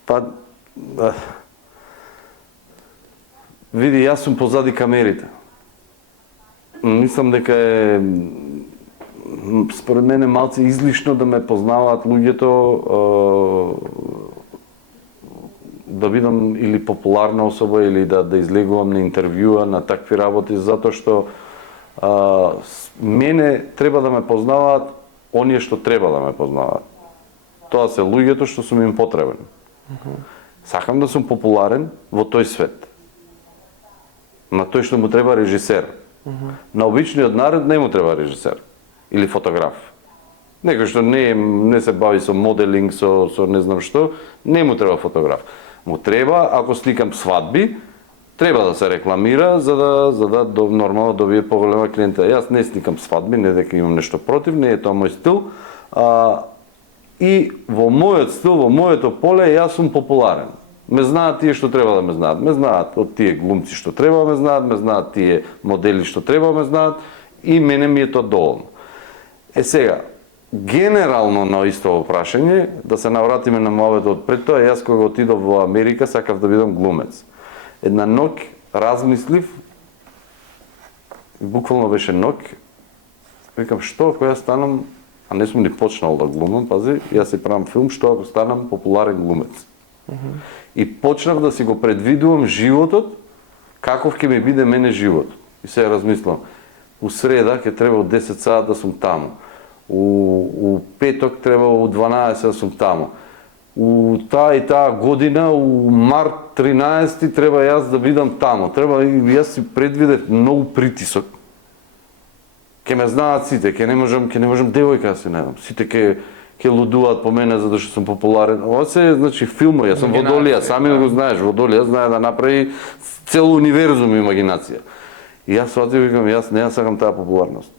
Па види, јас сум позади камерите. Мислам дека е според мене малце излишно да ме познаваат луѓето, да бидам или популарна особа или да излегувам на интервјуа, на такви работи, затоа што мене треба да ме познаваат оние што треба да ме познаваат. Тоа се луѓето што сум им потребен. Сакам да сум популарен во тој свет. На тој што му треба режисер. На обичниот народ не му треба режисер или фотограф. Некој што не се бави со моделинг, со не знам што, не му треба фотограф. Му треба, ако сликам свадби, треба да се рекламира за да нормално добие поголема клиента. Јас не сликам свадби, не дека имам нешто против, не е тоа мој стил. И во мојот стил, во моето поле, јас сум популарен. Ме знаат тие што треба да ме знаат. Ме знаат од тие глумци што треба да ме знаат тие модели што треба да ме знаат и мене ми е тоа доволно. Сега, генерално на исто прашање, да се навратиме на мојот од пред тоа, јас кога отидов во Америка сакав да бидам глумец. Една ноќ размислив, буквално беше ноќ, викам што ако јас станам, а не сум ни почнал да глумам, пази, јас си правам филм што ако станам популарен глумец. И почнав да си го предвидувам животот, каков ќе ми биде мене живот. И сега размислам, у среда ќе треба од 10 сат да сум таму. У петок треба у 12 да сум таму. У таа и таа година, у март 13 треба јас да бидам таму. Треба јас си предвидев многу притисок. Ке ме знаат сите, ке не можам девојка да се најдам. Сите ке лудуваат по мене затоа што сум популарен. Ова се значи филмови, јас сум Водолија, сами го знаеш, Водолија знае да направи цел универзум имагинација. И јас сватив, викам, јас не сакам таа популарност.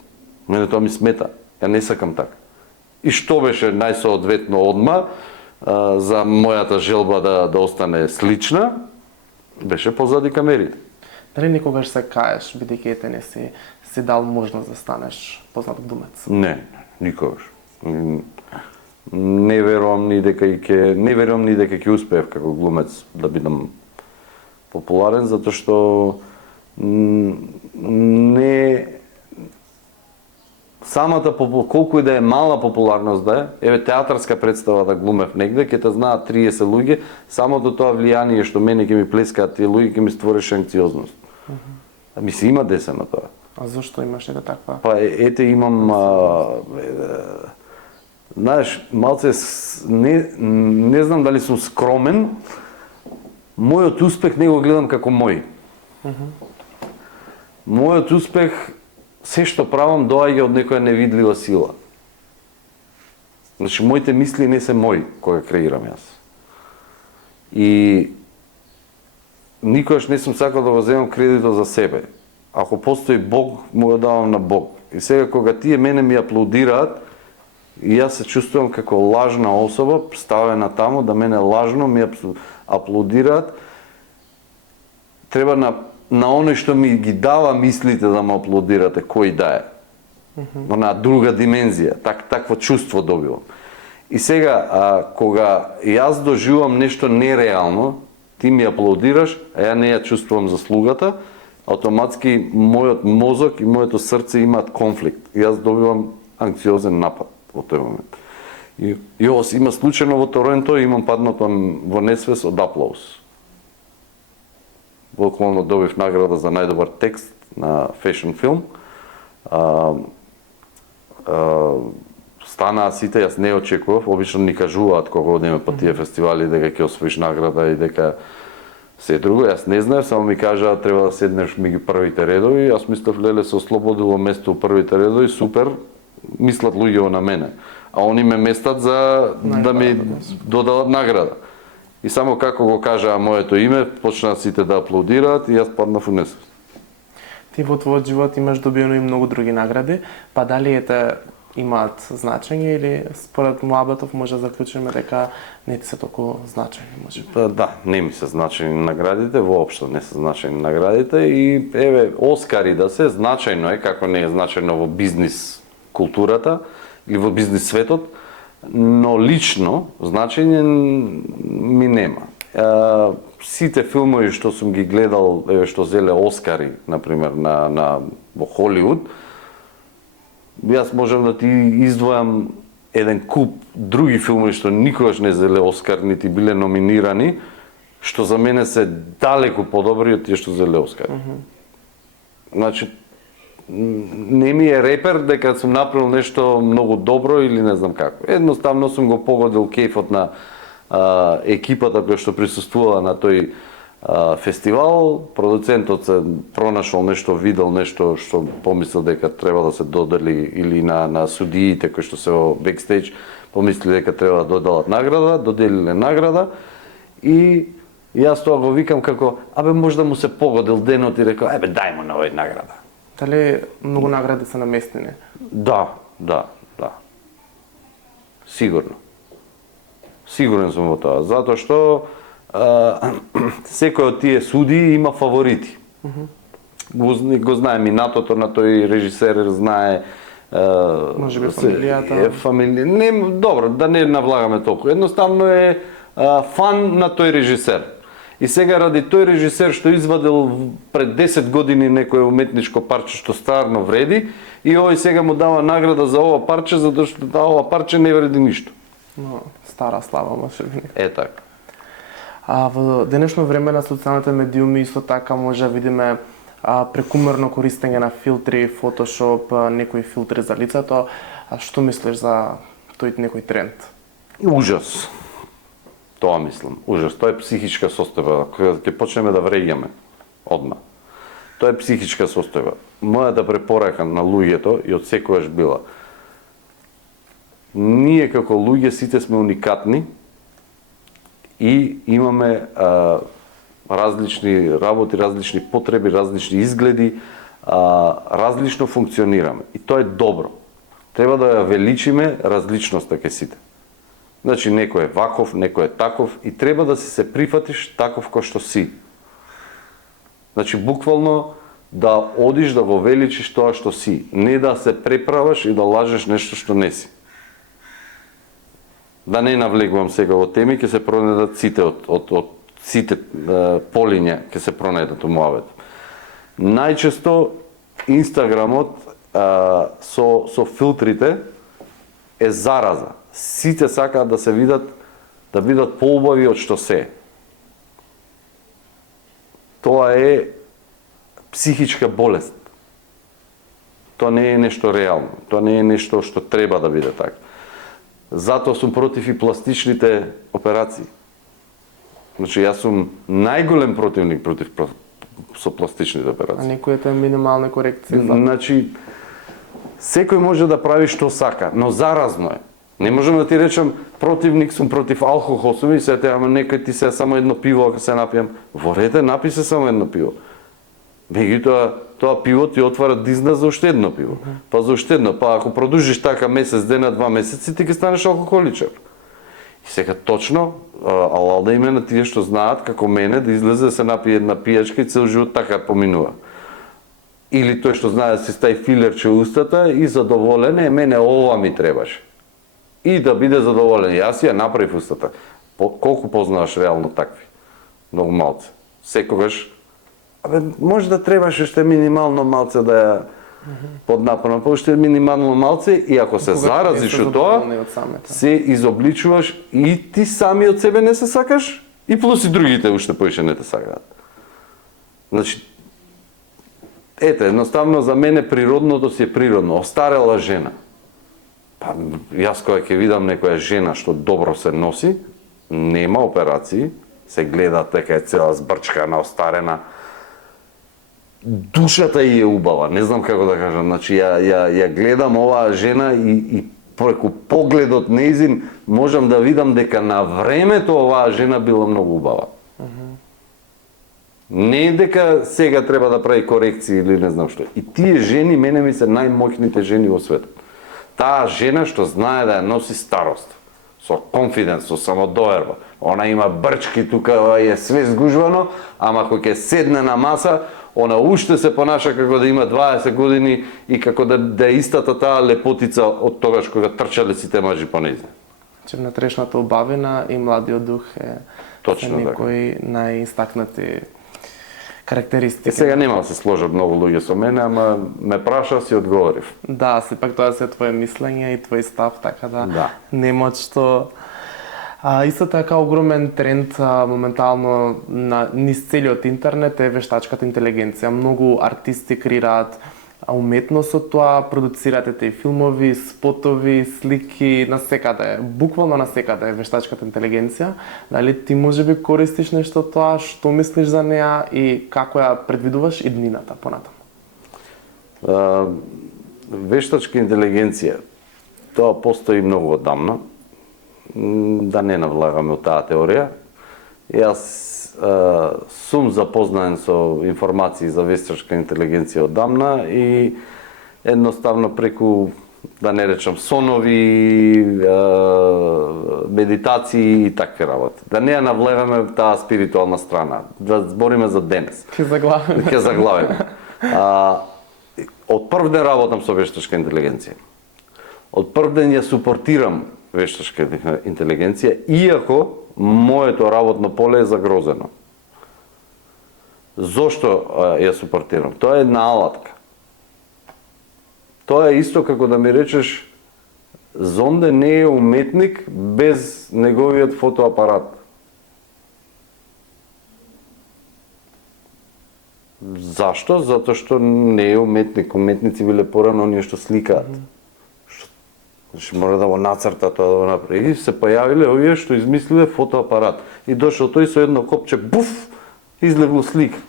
Мене тоа ми смета. Ја не сакам така. И што беше најсоодветно одма за мојата желба да остане слична, беше позади камерите. Дали никогаш се каеш, бидејќи ете не си дал можност да станеш познат глумец? Не, никогаш. Не верувам ни дека ќе успеев како глумец да бидам популарен, затоа што не самата колку и да е мала популарност да е, еве театарска представа да глумев негде, ќе те знаат 30 луѓе, самото тоа влијание што мене ќе ми плескаат тие луѓе ќе ми створеше анксиозност. Ми се има десе на тоа. А зошто имаш ете таква? Па ете имам знаеш, малце не знам дали сум скромен. Мојот успех не го гледам како мој. Мојот успех, се што правам, доаѓа од некоја невидлива сила. Значи, моите мисли не се мои, кога креирам јас. И никогаш не сум сакал да го земам кредитот за себе. Ако постои Бог, му го давам на Бог. И сега, кога тие мене ми аплодираат, и јас се чувствувам како лажна особа, ставена таму, да мене лажно ми аплодираат, треба на оној што ми ги дава мислите да ме аплодирате, кој да е. На друга димензија, такво чувство добивам. И сега, кога јас доживам нешто нереално, ти ми аплодираш, а ја не ја чувствувам заслугата, автоматски мојот мозок и моето срце имаат конфликт. И јас добивам анксиозен напад во тој момент. И има случајно во Торонто, имам паднато во несвес од аплауз. Буквално добив награда за најдобар текст на фешн филм. Станаа сите, јас не очекував, обично ни кажуваат кога одиме по тие фестивали дека ќе освоиш награда и дека се друго. Јас не знаев, само ми кажаа треба да седнеш меѓу првите редови. Јас мислев леле се ослободило место у првите редови, супер, мислат луѓето на мене. А они ме местат за да ми додадат награда. И само како го кажаа моето име, почнаа сите да аплодираат и јас паднав у несвест. Ти во твојот живот имаш добиено и многу други награди, па дали ете имаат значење или според муабетов може да заклучиме дека не ти се толку значајни, може би? Да, не ми се значајни наградите, воопшто не се значајни наградите и еве Оскари да се значајно е, како не е значајно во бизнис културата или во бизнис светот, но лично значење ми нема. Сите филмови што сум ги гледал, еве што зеле Оскари, например, во Холивуд, јас можам да ти издвојам еден куп други филмови што никогаш не зеле Оскар, нити биле номинирани, што за мене се далеку подобри од тие што зеле Оскар. Значи, не ми е репер дека сум направил нешто многу добро или не знам како. Едноставно сум го погодил кејфот на екипата која што присуствувала на тој фестивал. Продуцентот се пронашол нешто, видел нешто што помислил дека треба да се додели, или на судиите кои што се во бекстејдж помисли дека треба да доделат награда, доделиле награда и јас тоа го викам како можда му се погодил денот и рекол дај му на овој награда. Дали многу награди се наместени? Да. Сигурно. Сигурен сум во тоа, затоа што секој од тие судии има фаворити. Го знае минатото на тој режисер, знае може би фамилијата. Не, добро, да не навлагаме толку. Едноставно е фан на тој режисер. И сега ради тој режисер што извадил пред 10 години некое уметничко парче што стварно вреди, и овој сега му дава награда за ова парче, затоа што ова парче не вреди ништо. Но стара слава, може би. Така. А во денешно време на социјалните медиуми исто така може да видиме прекумерно користење на филтри, фотошоп, некои филтри за лицето. Што мислиш за тој некој тренд? Ужас. Тоа мислам. Ужас. Тоа е психичка состојба. Кога ќе почнеме да вреѓаме одма. Тоа е психичка состојба. Мојата препорака на луѓето и од секогаш била: ние како луѓе сите сме уникатни и имаме различни работи, различни потреби, различни изгледи, различно функционираме. И тоа е добро. Треба да ја величиме различноста кај сите. Значи, некој е ваков, некој е таков и треба да си се прифатиш таков кој што си. Значи, буквално да одиш да го величиш тоа што си, не да се преправаш и да лажеш нешто што не си. Да не навлегувам сега во теми, ќе се пронедат сите од сите полиња ќе се пронедат у муавет. Најчесто Инстаграмот со филтрите е зараза. Сите сакаат да се видат, да бидат поубави од што се. Тоа е психичка болест. Тоа не е нешто реално. Тоа не е нешто што треба да биде така. Затоа сум против и пластичните операции. Значи, јас сум најголем противник против со пластичните операции. А некоите минимални корекции. Значи, секој може да прави што сака, но заразно е. Не можам да ти речам противник сум против алкохол, сум и се ама некој ти се само едно пиво ако се напијам. Во рете, напи се само едно пиво. Меѓутоа, тоа пиво ти отвара дизна за уште едно пиво. Па за уште едно, па ако продужиш така месец дена, 2 месеци, ти ќе станеш алкохоличар. И сега точно, алал да име на тие што знаат како мене да излезе да се напие една пијачка и цел живот така поминува. Или тој што знае да си стаи филерче устата и задоволен е, мене ова ми требаше. И да биде задоволен. Јас ја направив устата. Колку познаваш реално такви? Многу малце. Секогаш, може да требаш уште минимално малце да ја поднапорно, па уште минимално малце и ако се заразиш од тоа, се изобличуваш и ти сами од себе не се сакаш и плюс и другите уште поише не те сакаат. Значи, ете, едноставно за мене природното си е природно. Остарела жена. Па, јас кога ќе видам некоја жена што добро се носи, нема операции, се гледа дека е цела збрчкана, остарена, душата е убава, не знам како да кажам, значи ја гледам оваа жена и преку погледот нејзин можам да видам дека на времето оваа жена била многу убава. Не дека сега треба да прави корекции или не знам што. И тие жени мене ми се најмоќните жени во светот. Таа жена што знае да ја носи старост, со конфиденс, со самодоверба. Она има брчки тука, е све згужвано, ама кога ќе седне на маса, она уште се понаша како да има 20 години и како да е истата таа лепотица од тогаш кога трчале сите мажи по нејзина. Че внатрешната убавина и младиот дух е точно некои најистакнати карактеристики. Сега нема да се сложат многу луѓе со мене, ама ме праша си одговорив. Да, сепак тоа се твое мислење и твој став, така да. Нема што. Исто така огромен тренд моментално низ целиот интернет е вештачката интелигенција. Многу артисти креираат уметност од тоа, продуцирате и филмови, спотови, слики, насекаде, буквално насекаде е вештачката интелигенција. Дали ти можеби користиш нешто тоа, што мислиш за неа и како ја предвидуваш иднината понатаму? Вештачка интелигенција, тоа постои многу одамна. Да не навлагаме од таа теорија. Јас сум запознаен со информации за вештачка интелигенција одамна и едноставно преку, да не речам, сонови, медитации и такви работи. Да не ја навлегаме таа спиритуална страна. Да збориме за денес. Ќе заглавиме. Од прв ден работам со вештачка интелигенција. Од прв ден ја супортирам вештачка интелигенција, иако моето работно поле е загрозено. Зошто ја супортирам? Тоа е една алатка. Тоа е исто како да ми речеш Зонде не е уметник без неговиот фотоапарат. Зашто? Затоа што не е уметник. Уметници биле порано оние што сликаат. Значи мора да го нацрта тоа да го направи. И се појавиле овие што измислиле фотоапарат. И дошол тој со едно копче, буф, излегло слика.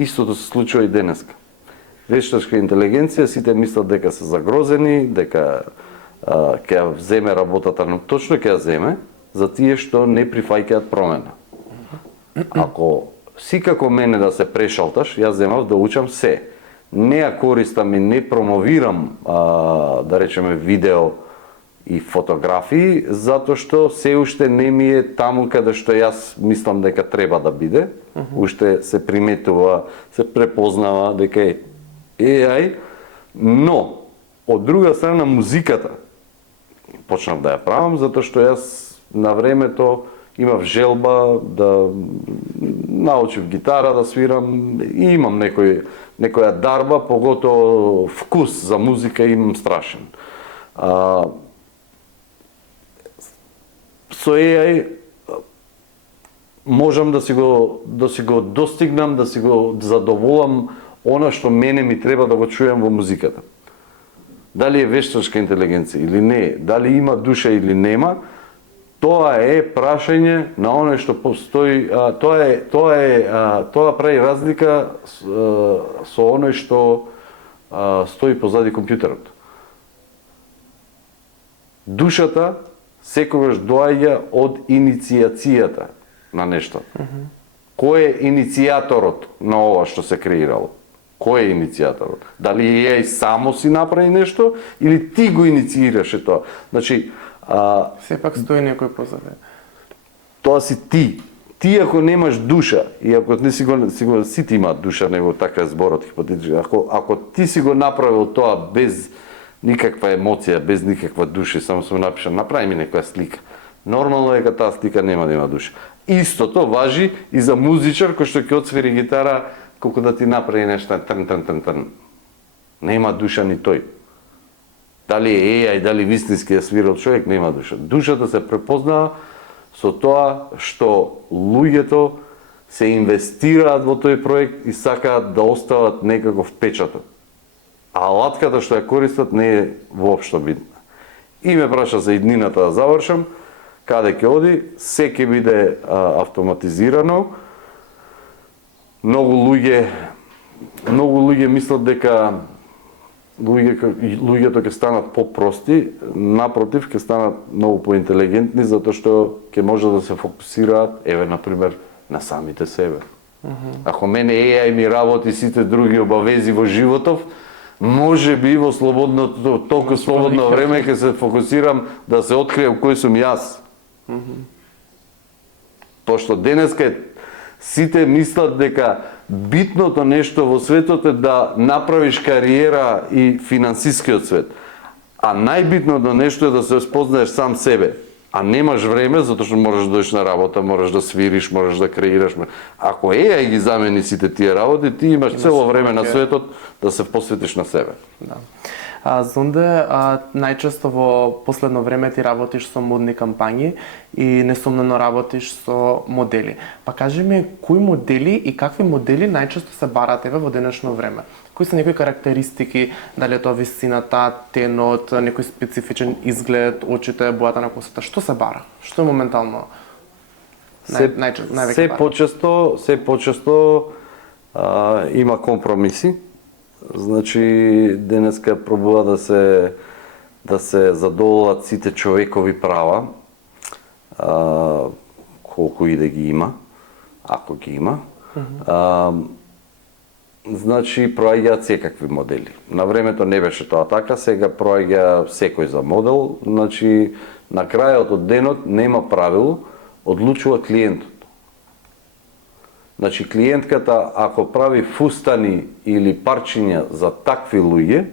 Истото се случува и денеска. Вештачка интелигенција, сите мислат дека се загрозени, дека ќе ја земе работата, но точно ќе ја земе за тие што не прифаќаат промена. Ако си како мене да се прешалташ, јас земав да учам се. не ја користам и не промовирам, да речеме, видео и фотографии, затоа што се уште не ми е таму каде што јас мислам дека треба да биде. Уште се приметува, се препознава дека е AI, но од друга страна музиката почнав да ја правам затоа што јас на времето имав желба да научив гитара да свирам и имам некоја дарба, поготово вкус за музика имам страшен. Со AI можам да си го достигнам, да си го задоволам она што мене ми треба да го чујам во музиката. Дали е вештачка интелигенција или не, дали има душа или нема, тоа е прашање на оној што постои, тоа прави разлика со оној што стои позади компјутерот. Душата секогаш доаѓа од иницијацијата на нешто. Кој е иницијаторот на ова што се креирало? Кој е иницијаторот? Дали ја само си направи нешто или ти го инициираше тоа? Значи, сепак стои некој позади. Тоа си ти. Ти ако немаш душа и ако не си го сите имаат душа, него така зборот хипотетички. Ако ти си го направил тоа без никаква емоција, без никаква душа, само се напиша, направи ми некоја слика. Нормално е дека таа слика нема да има душа. Истото важи и за музичар кој што ќе отсвири гитара, колку да ти направи нешто трн. Нема душа ни тој. Дали е AI, дали вистински е свирал човек, нема душа. Душата се препознава со тоа што луѓето се инвестираат во тој проект и сакаат да остават некаков печаток. А алатката што ја користат не е воопшто битна. И ме праша за иднината да завршам, каде ќе оди, се ќе биде автоматизирано. Многу луѓе мислат дека луѓето ќе станат попрости, напротив ќе станат многу поинтелигентни затоа што ќе може да се фокусираат, еве например, на самите себе. Ако мене AI ми работи сите други обавези во животов, може би во толку слободно време ќе се фокусирам да се открием кој сум јас. Тоа што денеска сите мислат дека битното нешто во светот е да направиш кариера и финансискиот свет. А најбитното нешто е да се спознаеш сам себе. А немаш време, затоа што можеш да дојдеш на работа, можеш да свириш, можеш да креираш. Ако AI ги замени сите тие работи, ти имаш цело време на светот да се посветиш на себе. Да. Зонде, најчесто во последно време ти работиш со модни кампањи и несомнено работиш со модели. Па кажи ми, кои модели и какви модели најчесто се барат еве во денешно време? Кои се некои карактеристики, дали е тоа висината, тенот, некој специфичен изглед, очите, бојата на косата, што се бара? Што е моментално највеќе бара? Се почесто има компромиси. Значи, денеска пробува да се задоволат сите човекови права, колку и да ги има, ако ги има. Значи, проаѓаат секакви модели. На времето не беше тоа така, сега проаѓа секој за модел. Значи, на крајот од денот нема правило, одлучува клиентот. Значи, клиентката, ако прави фустани или парчиња за такви луѓе,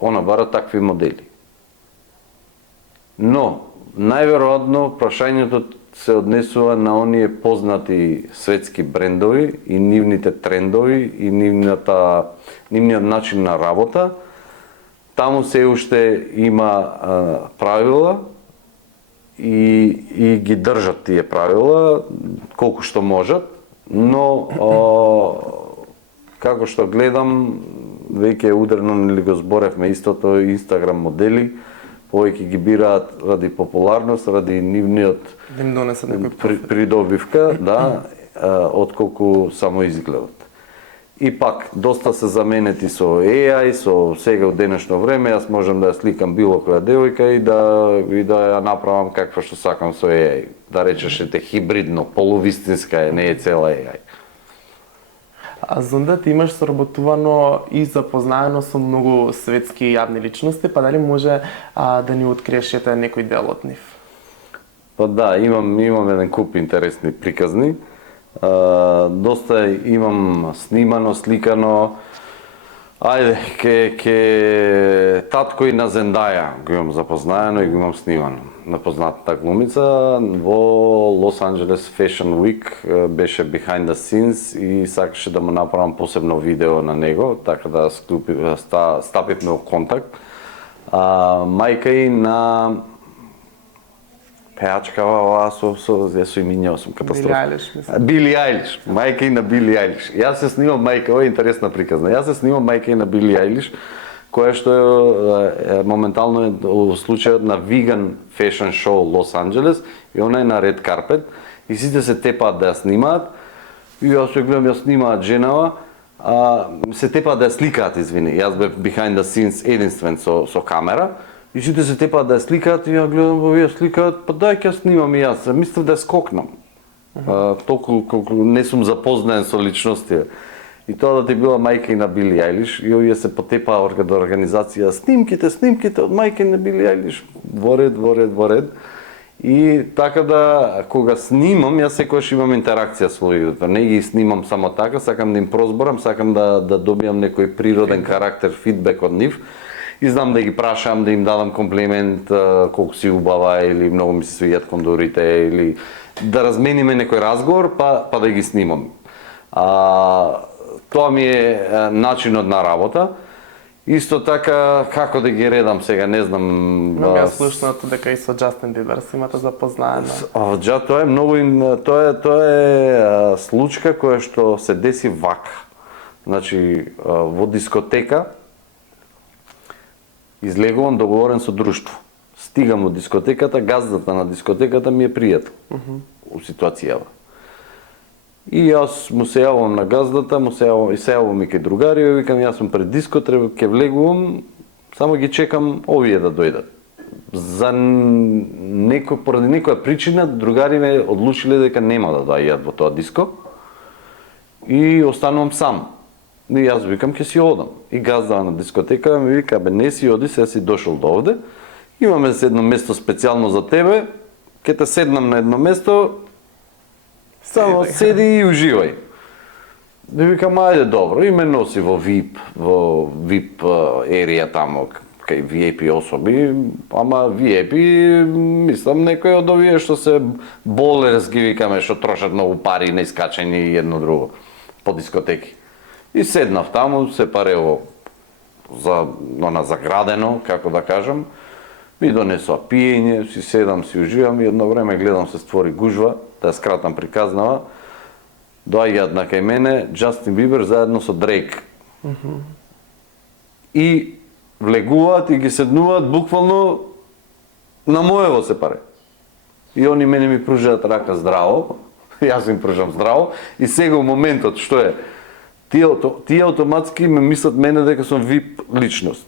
она бара такви модели. Но, најверојатно, прашањето се однесува на оние познати светски брендови и нивните трендови и нивниот начин на работа. Таму се уште има правила и ги држат тие правила колку што можат, но како што гледам, веќе е ударно, нели го зборевме истото, Инстаграм модели, повеќе ги бираат ради популарност, ради нивниот придобивка, да, отколку само изгледот. И пак, доста се заменети со AI, со сега од денешно време, јас можам да ја сликам било која девојка и да ја направам каква што сакам со AI. Да речеш ете хибридно, полувистинска е, не е цела AI. А зонда ти имаш соработувано и запознаено со многу светски јавни личности, па дали може да ни откриеш некој дел од нив? Па да, имам еден куп интересни приказни. Доста имам снимано, сликано. Ајде, ке татко и на Зендаја го имам запознаено и го имам снимано. На познатата глумица во Лос Анџелес Fashion Week беше behind the scenes и сакаше да му направам посебно видео на него, така да стапивме во контакт. Мајка и на пеачка со имиња сум катастрофа. Били Ајлиш, мајка и на Били Ајлиш. Јас се снимам мајка, ова е интересна приказна. Јас се снимам мајка и на Били Ајлиш, која што е моментално во случајот на Vegan Fashion Show Лос Анџелес и она е на Red Carpet и сите се тепаат да ја снимаат и јас се гледам ја снимаат женава, се тепаат да ја сликаат, извини. Јас бев behind the scenes единствен со камера. И сите се тепаат да ја сликаат и ја гледам во вие сликаат, па дај ќе ја снимам и јас. Мислев да ја скокнам. Толку колку не сум запознаен со личности. И тоа да ти била мајка и на Били Ајлиш и овие се потепаа до организација снимките од мајка и на Били Ајлиш во ред. И така да кога снимам, јас секогаш имам интеракција со луѓето. Не ги снимам само така, сакам да им прозборам, сакам да добијам некој природен карактер, фидбек од нив. И знам да ги прашам, да им дадам комплимент, колку си убава или многу ми се свиѓаат кондурите или да размениме некој разговор, па да ги снимам. Тоа ми е начинот на работа. Исто така, како да ги редам сега, не знам... Многу е слушнато дека и со Џастин Бибер си имате запознаено. Тоа е многу... Тоа е случка која што се деси вака. Значи, во дискотека, излегувам договорен со друштво. Стигам во дискотеката, газдата на дискотеката ми е пријател. У ситуацијава. И јас му се јавувам на газдата, се јавувам и кај другари, и викам јас сум пред диско, треба ќе влегувам, само ги чекам овие да дојдат. Поради некоја причина другари ме одлучиле дека нема да доаѓаат во тоа диско и останувам сам. И јас викам ќе си одам. И газдава на дискотека ми вика, бе не си оди, сега си дошол до овде. Имаме едно место специјално за тебе. Ќе те седнам на едно место. Само седи и уживај. И викам, ајде добро, и ме носи во VIP ерија тамо, кај VIP особи, ама VIP, мислам, некој од овие што се болерс ги викаме, што трошат многу пари на искачање и едно друго по дискотеки. И седнав таму, се парево заградено, како да кажам, ми донесоа пиење, си седам, си уживам и едно време гледам се створи гужва, да ја скратам приказнава, доаѓаат на кај мене Џастин Бибер заедно со Дрейк. И влегуваат и ги седнуваат буквално на моево се паре. И они мене ми пружаат рака здраво, јас им пружам здраво, и сега у моментот што е, тие автоматски ме мислат мене дека сум VIP личност.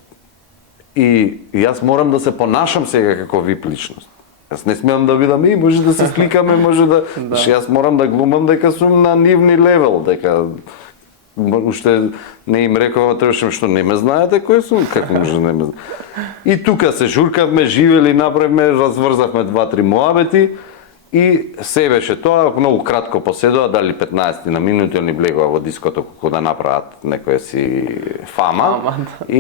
И јас морам да се понашам сега како VIP личност. Јас не смеам да видам, може да се сликаме, може да... Јас морам да глумам дека сум на нивни левел, дека... Уште не им рекова, требаше што не ме знаете кој сум, како може да не ме знаете. И тука се журкавме, живели, направивме, разврзавме 2-3 муабети и се беше тоа, многу кратко поседува, дали 15 на минути, они влегува во диското како да направат некоја си фама и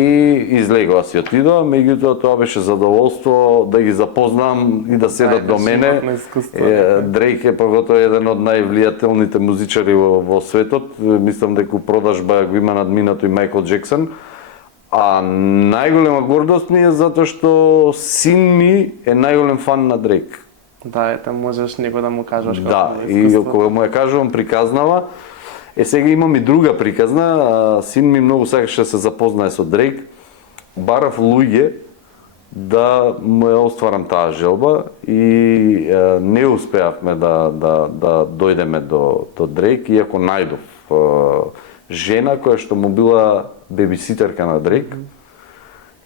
излегува си отидува, меѓутоа тоа беше задоволство да ги запознам и да седат до мене. Дрейк е поготово еден од највлијателните музичари во светот, мислам дека продажба го има надминато и Мајкл Џексон. А најголема гордост ми е затоа што син ми е најголем фан на Дрейк. Да, ете, можеш него да му кажеш како да, и кога му ја кажувам приказнава, сега имам и друга приказна, син ми многу сакаше да се запознае со Дрейк, барав луѓе да му ја остварам таа желба и не успеавме да дојдеме до Дрейк, иако најдов жена која што му била бебиситерка на Дрейк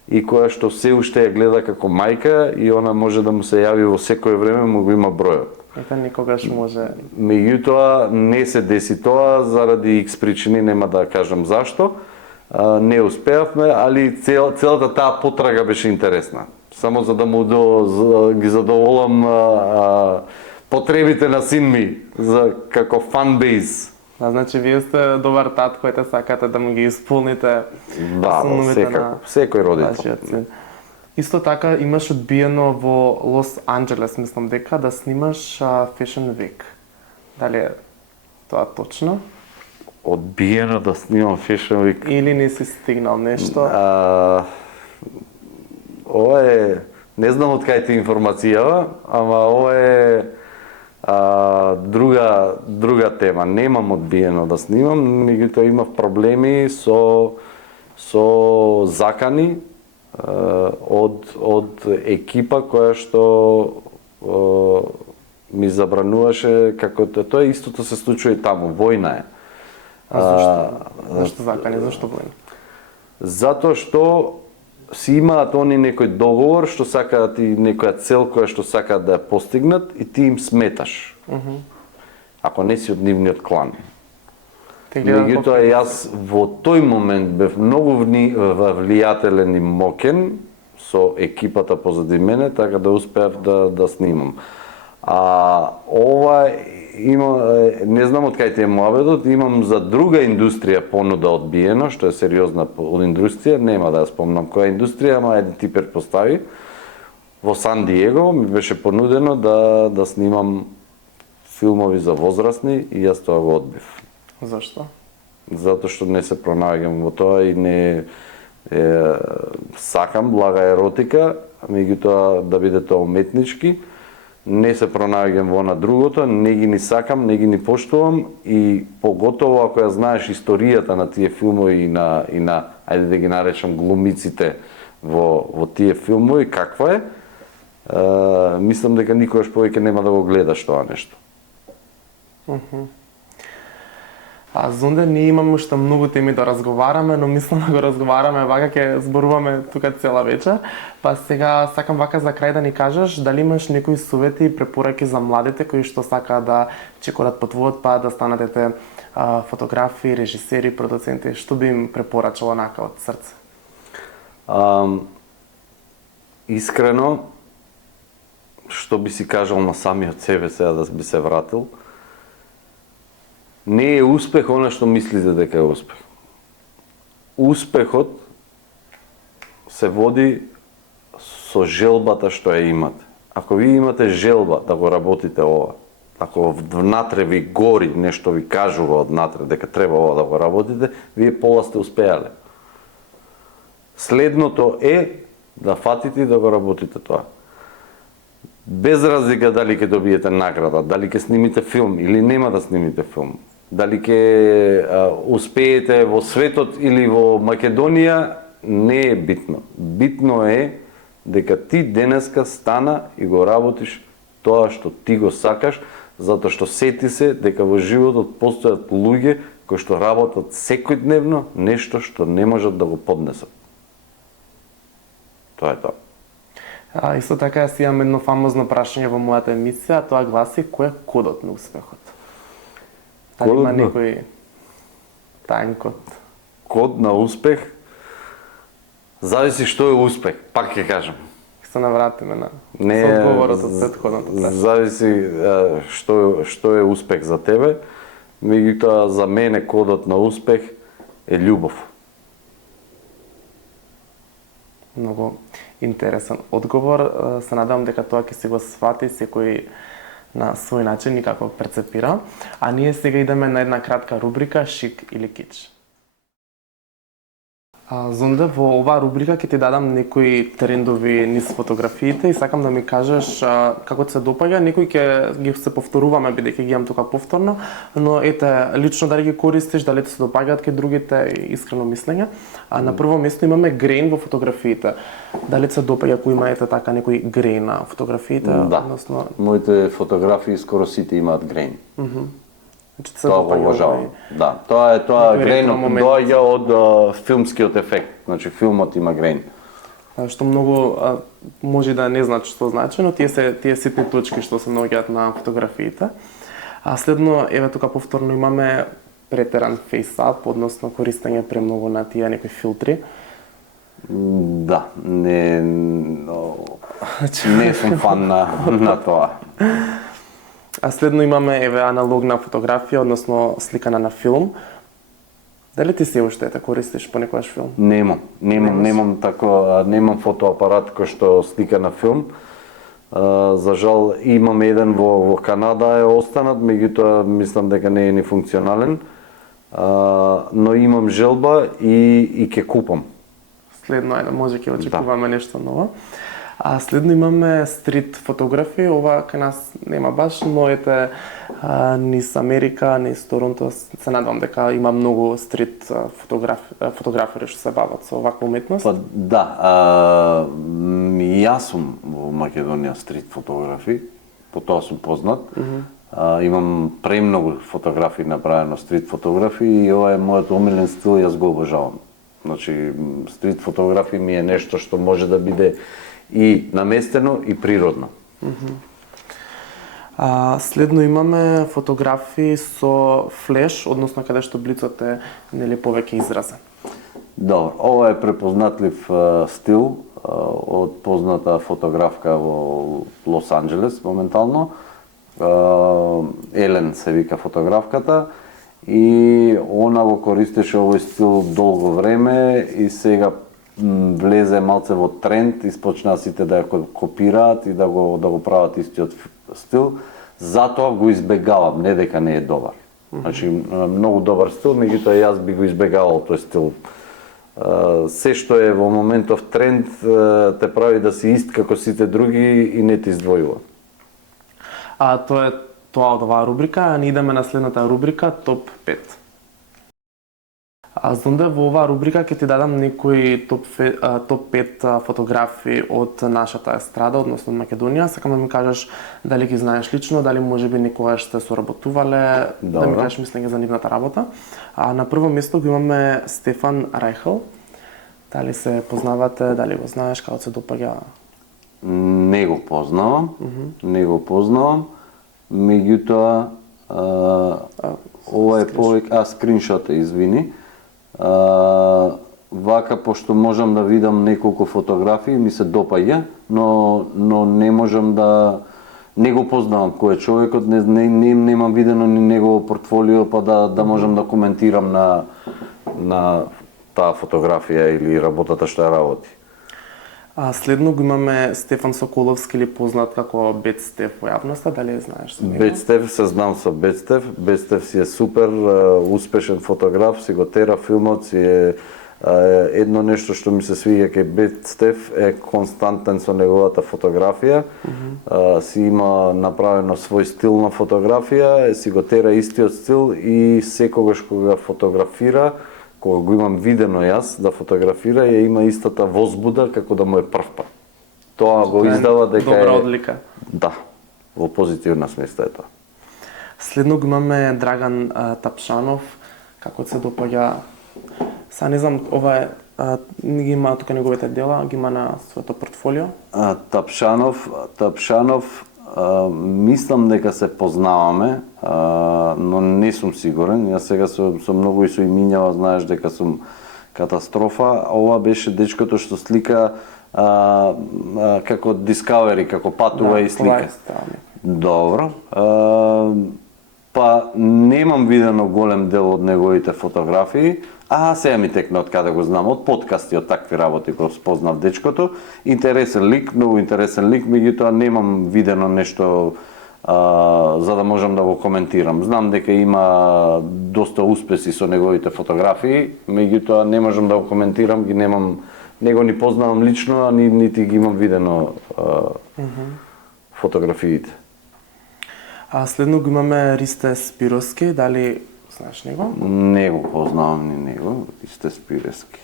и која што се уште ја гледа како мајка и она може да му се јави во секое време, му го има бројот. Ете, никогаш може. Меѓутоа, не се деси тоа, заради X причини, нема да кажам зашто. Не успеавме, али целата таа потрага беше интересна. Само за да му ги задоволам потребите на син ми, како фанбейс. Значи, вие сте добар татко, ете сакате да му ги исполните сновите на секој родител. вашиот син. Исто така имаш одбиено во Лос Анџелес, мислам дека, да снимаш Fashion Week. Дали е тоа точно? Одбиено да снимам Fashion Week. Или не си стигнал нешто? Ова е, не знам од кај ти информацијава, ама ова е друга тема. Немам одбиено да снимам, меѓутоа имав проблеми со закани од екипа која што ми забрануваше, како тоа истото се случува и таму, војна е. Зашто закани, зашто војна? Затоа што си имаат они некој договор што сакаат и некоја цел која што сакаат да ја постигнат и ти им сметаш. Ако не си од нивниот клан. Меѓутоа јас во тој момент бев многу влијателен и мокен со екипата позади мене, така да успеав да снимам. Ова не знам од кај ти е муабетот, имам за друга индустрија понуда одбиено, што е сериозна индустрија, нема да ја спомнам која индустрија, ама еден ти претпостави. Во Сан Диего ми беше понудено да снимам филмови за возрастни и јас тоа го одбив. Зашто? Затоа што не се пронаоѓам во тоа и не сакам блага еротика, меѓутоа да биде тоа уметнички. Не се пронаоѓам во на другото, не ги ни сакам, не ги ни поштувам и поготово ако ја знаеш историјата на тие филмови и на ајде да ги наречам глумиците во тие филмови каква е, мислам дека никогаш повеќе нема да го гледаш тоа нешто. Зонде ние имаме уште многу теми да разговараме, но мислам да го разговараме, вака ќе зборуваме тука цела вечер. Па сега сакам вака за крај да ни кажеш дали имаш некои совети и препораки за младите кои што сакаат да чекорат по твојот пат, да станете фотографи, режисери, продуценти, што би им препорачал онака од срце? Искрено, што би си кажал на самиот себе сега да би се вратил, не е успех она што мислите дека е успех. Успехот се води со желбата што ја имате. Ако ви имате желба да го работите ова, ако внатре ви гори нешто ви кажува однатре дека треба ова да го работите, вие пола сте успеале. Следното е да фатите и да го работите тоа. Без разлика дали ќе добиете награда, дали ќе снимите филм или нема да снимите филм, дали ќе успеете во светот или во Македонија, не е битно. Битно е дека ти денеска стана и го работиш тоа што ти го сакаш, затоа што сети се дека во животот постојат луѓе кои што работат секојдневно нешто што не можат да го поднесат. Тоа е тоа. Исто така јас имам едно фамозно прашање во мојата емисија, тоа гласи кој е кодот на успехот? Дали има некој тајн код? Код на успех? Зависи што е успех, пак ќе кажам. Се навратиме на одговорот од претходното. Зависи што е успех за тебе. Меѓутоа за мене кодот на успех е љубов. Многу интересен одговор. Се надевам дека тоа ќе се го свати секој на свој начин и како перцепира. А ние сега идеме на една кратка рубрика Шик или кич. Зонде, во оваа рубрика ќе ти дадам некои трендови низ фотографиите и сакам да ми кажеш како ти се допаѓа. Некои ќе ги се повторуваме бидејќи ги имам тука повторно, но ете лично дали ги користиш, дали ти се допаѓаат кај другите, искрено мислење. На прво место имаме грейн во фотографиите. Дали ти се допаѓа кој има ете така некој грейн на фотографиите? Да. Моите фотографии скоро сите имаат грейн. Тоа го уважавам. Да, тоа грейнот доаѓа од филмскиот ефект. Значи филмот има грейн. што многу може да не значи што значи, но тие ситни точки што се наоѓаат на фотографиите. А следно, еве тука повторно имаме претеран фейсап, односно користење премногу на тие некои филтри. Да, не сум фан на тоа. А следно имаме еве аналогна фотографија, односно сликана на филм. Дали ти се уште те користиш понекогаш филм? Немам фотоапарат кој што слика на филм. За жал имам еден во Канада е останат, меѓутоа мислам дека не е ни функционален. Но имам желба и ќе купам. Следно, може ќе очекуваме нешто ново. А следно имаме стрит фотографи, ова кај нас нема баш, но ете низ Америка, низ Торонто, се надевам дека има многу стрит фотографери што се бават со оваква уметност. Па да, јас сум во Македонија стрит фотографи, по тоа сум познат. Имам премногу фотографии направено стрит фотографи и ова е мојот омилен стил, јас го обожавам. Значи, стрит фотографи ми е нешто што може да биде и наместено и природно. Следно имаме фотографии со флеш, односно каде што блицот е нели повеќе изразен. Добро, ова е препознатлив стил од позната фотографка во Лос Анџелес моментално. Елен се вика фотографката и она го користеше овој стил долго време и сега влезе малце во тренд и почнаа сите да ја копираат и да го прават истиот стил. Затоа го избегавам, не дека не е добар. Значи, многу добар стил, меѓутоа јас би го избегавал тој стил. Се што е во моментов тренд те прави да си ист како сите други и не ти издвојува. Тоа е тоа од оваа рубрика, а ние идеме на следната рубрика Топ 5. Зонде во оваа рубрика ќе ти дадам некои топ 5 фотографии од нашата естрада, односно од Македонија. Сакам да ми кажеш дали ги знаеш лично, дали можеби некогаш сте соработувале, да ми кажеш мислење за нивната работа. На прво место го имаме Стефан Рајхел. Дали се познавате, дали го знаеш, како се допаѓа? Не го познавам, меѓутоа ова е повеќе скриншот, извини. Вака, пошто можам да видам неколку фотографии, ми се допаѓа, но не можам да не го познавам кој е човекот, немам видено ни негово портфолио па да можам да коментирам на таа фотографија или работата што ја работи. Следно го имаме Стефан Соколовски, или познат како Бет Стеф во јавноста, дали знаеш за него? Бет Стеф, се знам со Бет Стеф. Бет Стеф си е супер успешен фотограф, си го тера филмот, си е едно нешто што ми се свиѓа кај Бет Стеф е константен со неговата фотографија. Си има направено свој стил на фотографија, си го тера истиот стил и секогаш кога фотографира, кога го имам видено јас да фотографира, ја има истата возбуда како да му е прв пат. Тоа го издава дека добра одлика. Да, во позитивна смисла е тоа. Следно го имаме Драган Тапшанов, како се допаѓа. Са не знам, ова е ги има тука неговите дела, ги има на своето портфолио. Тапшанов мислам дека се познаваме, но не сум сигурен. Јас сега со многу и со имињава знаеш дека сум катастрофа. Ова беше дечкото што слика како Discovery, како патува и слика. Добро. Па немам видено голем дел од неговите фотографии. Сега ми текна од каде го знам, од подкасти, од такви работи го спознав дечкото. Интересен лик, многу интересен лик, меѓутоа немам видено нешто за да можам да го коментирам. Знам дека има доста успеси со неговите фотографии, меѓутоа не можам да го коментирам, ги немам, не го ни познавам лично, а нити ги имам видено фотографиите. Следно го имаме Ристе Спировски, дали знаеш него? Не го познавам ни него, Ристе Спировски.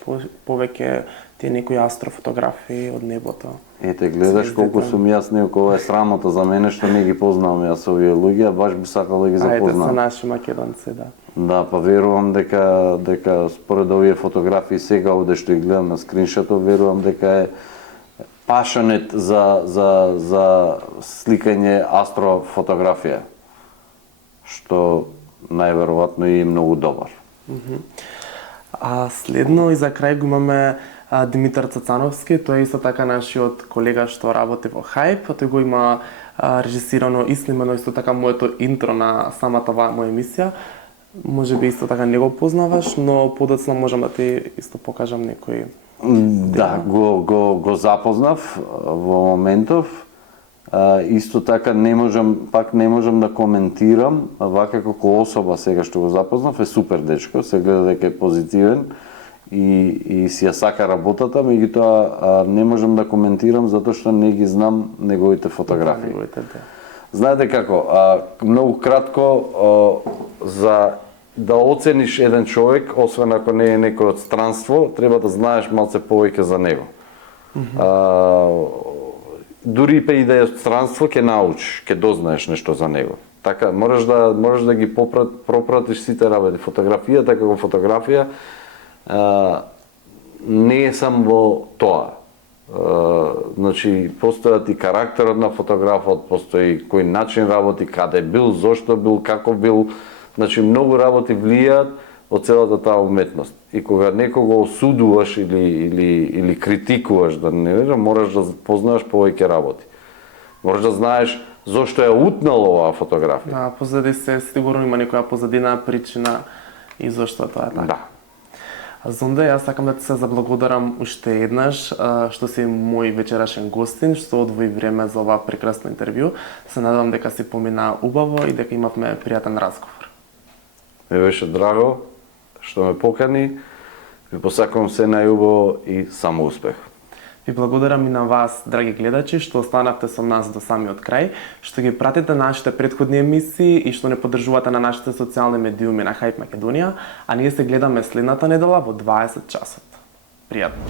Повеќе тие некои астрофотографии од небото. Ете, гледаш колку сум јас некој, ова е срамота за мене што не ги познавам јас овие луѓе, баш би сакал да ги запознам. Ајде, се наши македонци, да. Да, па верувам дека според овие фотографии сега овде што ги гледам на скриншотот, верувам дека е passionate за сликање астрофотографија, што најверојатно е многу добар. А следно и за крај го имаме Димитар Цацановски, тој е исто така нашиот колега што работи во Hype, тој го има режисирано и снимано исто така моето интро на самата оваа моја емисија. Може би исто така не го познаваш, но подоцна можам да ти исто покажам некои. Да, го запознав во моментов. Исто така не можам да коментирам, вака како особа сега што го запознав е супер дечко, се гледа дека е позитивен и си ја сака работата, меѓутоа не можам да коментирам затоа што не ги знам неговите фотографии. Знаете како, многу кратко за да оцениш еден човек, освен ако не е некој од странство, треба да знаеш малце повеќе за него. Дури и да е од странство, ќе научиш, ќе дознаеш нешто за него. Така, можеш да ги пропратиш сите работи. Фотографијата како фотографија не е само во тоа. Значи, постојат и карактерот на фотографот, постои кој начин работи, каде бил, зошто бил, како бил. Значи, многу работи влијаат од целата таа уметност. И кога некого осудуваш или критикуваш, да не речам, мораш да познаеш повеќе работи. Мораш да знаеш зошто е утнало оваа фотографија. Да, позади се сигурно има некоја позадина причина и зошто тоа е така. Да. Зонда, јас сакам да ти се заблагодарам уште еднаш што си мој вечерашен гостин, што одвои време за оваа прекрасно интервју. Се надевам дека си помина убаво и дека имавме пријатен разговор. Ме беше драго што ме покани. Ви посакувам се најубаво и само успех. Ви благодарам и на вас, драги гледачи, што останавте со нас до самиот крај, што ги пратите нашите претходни емисии и што не поддржувате на нашите социјални медиуми на Hype Македонија, а ние се гледаме следната недела во 20 часот. Пријатно!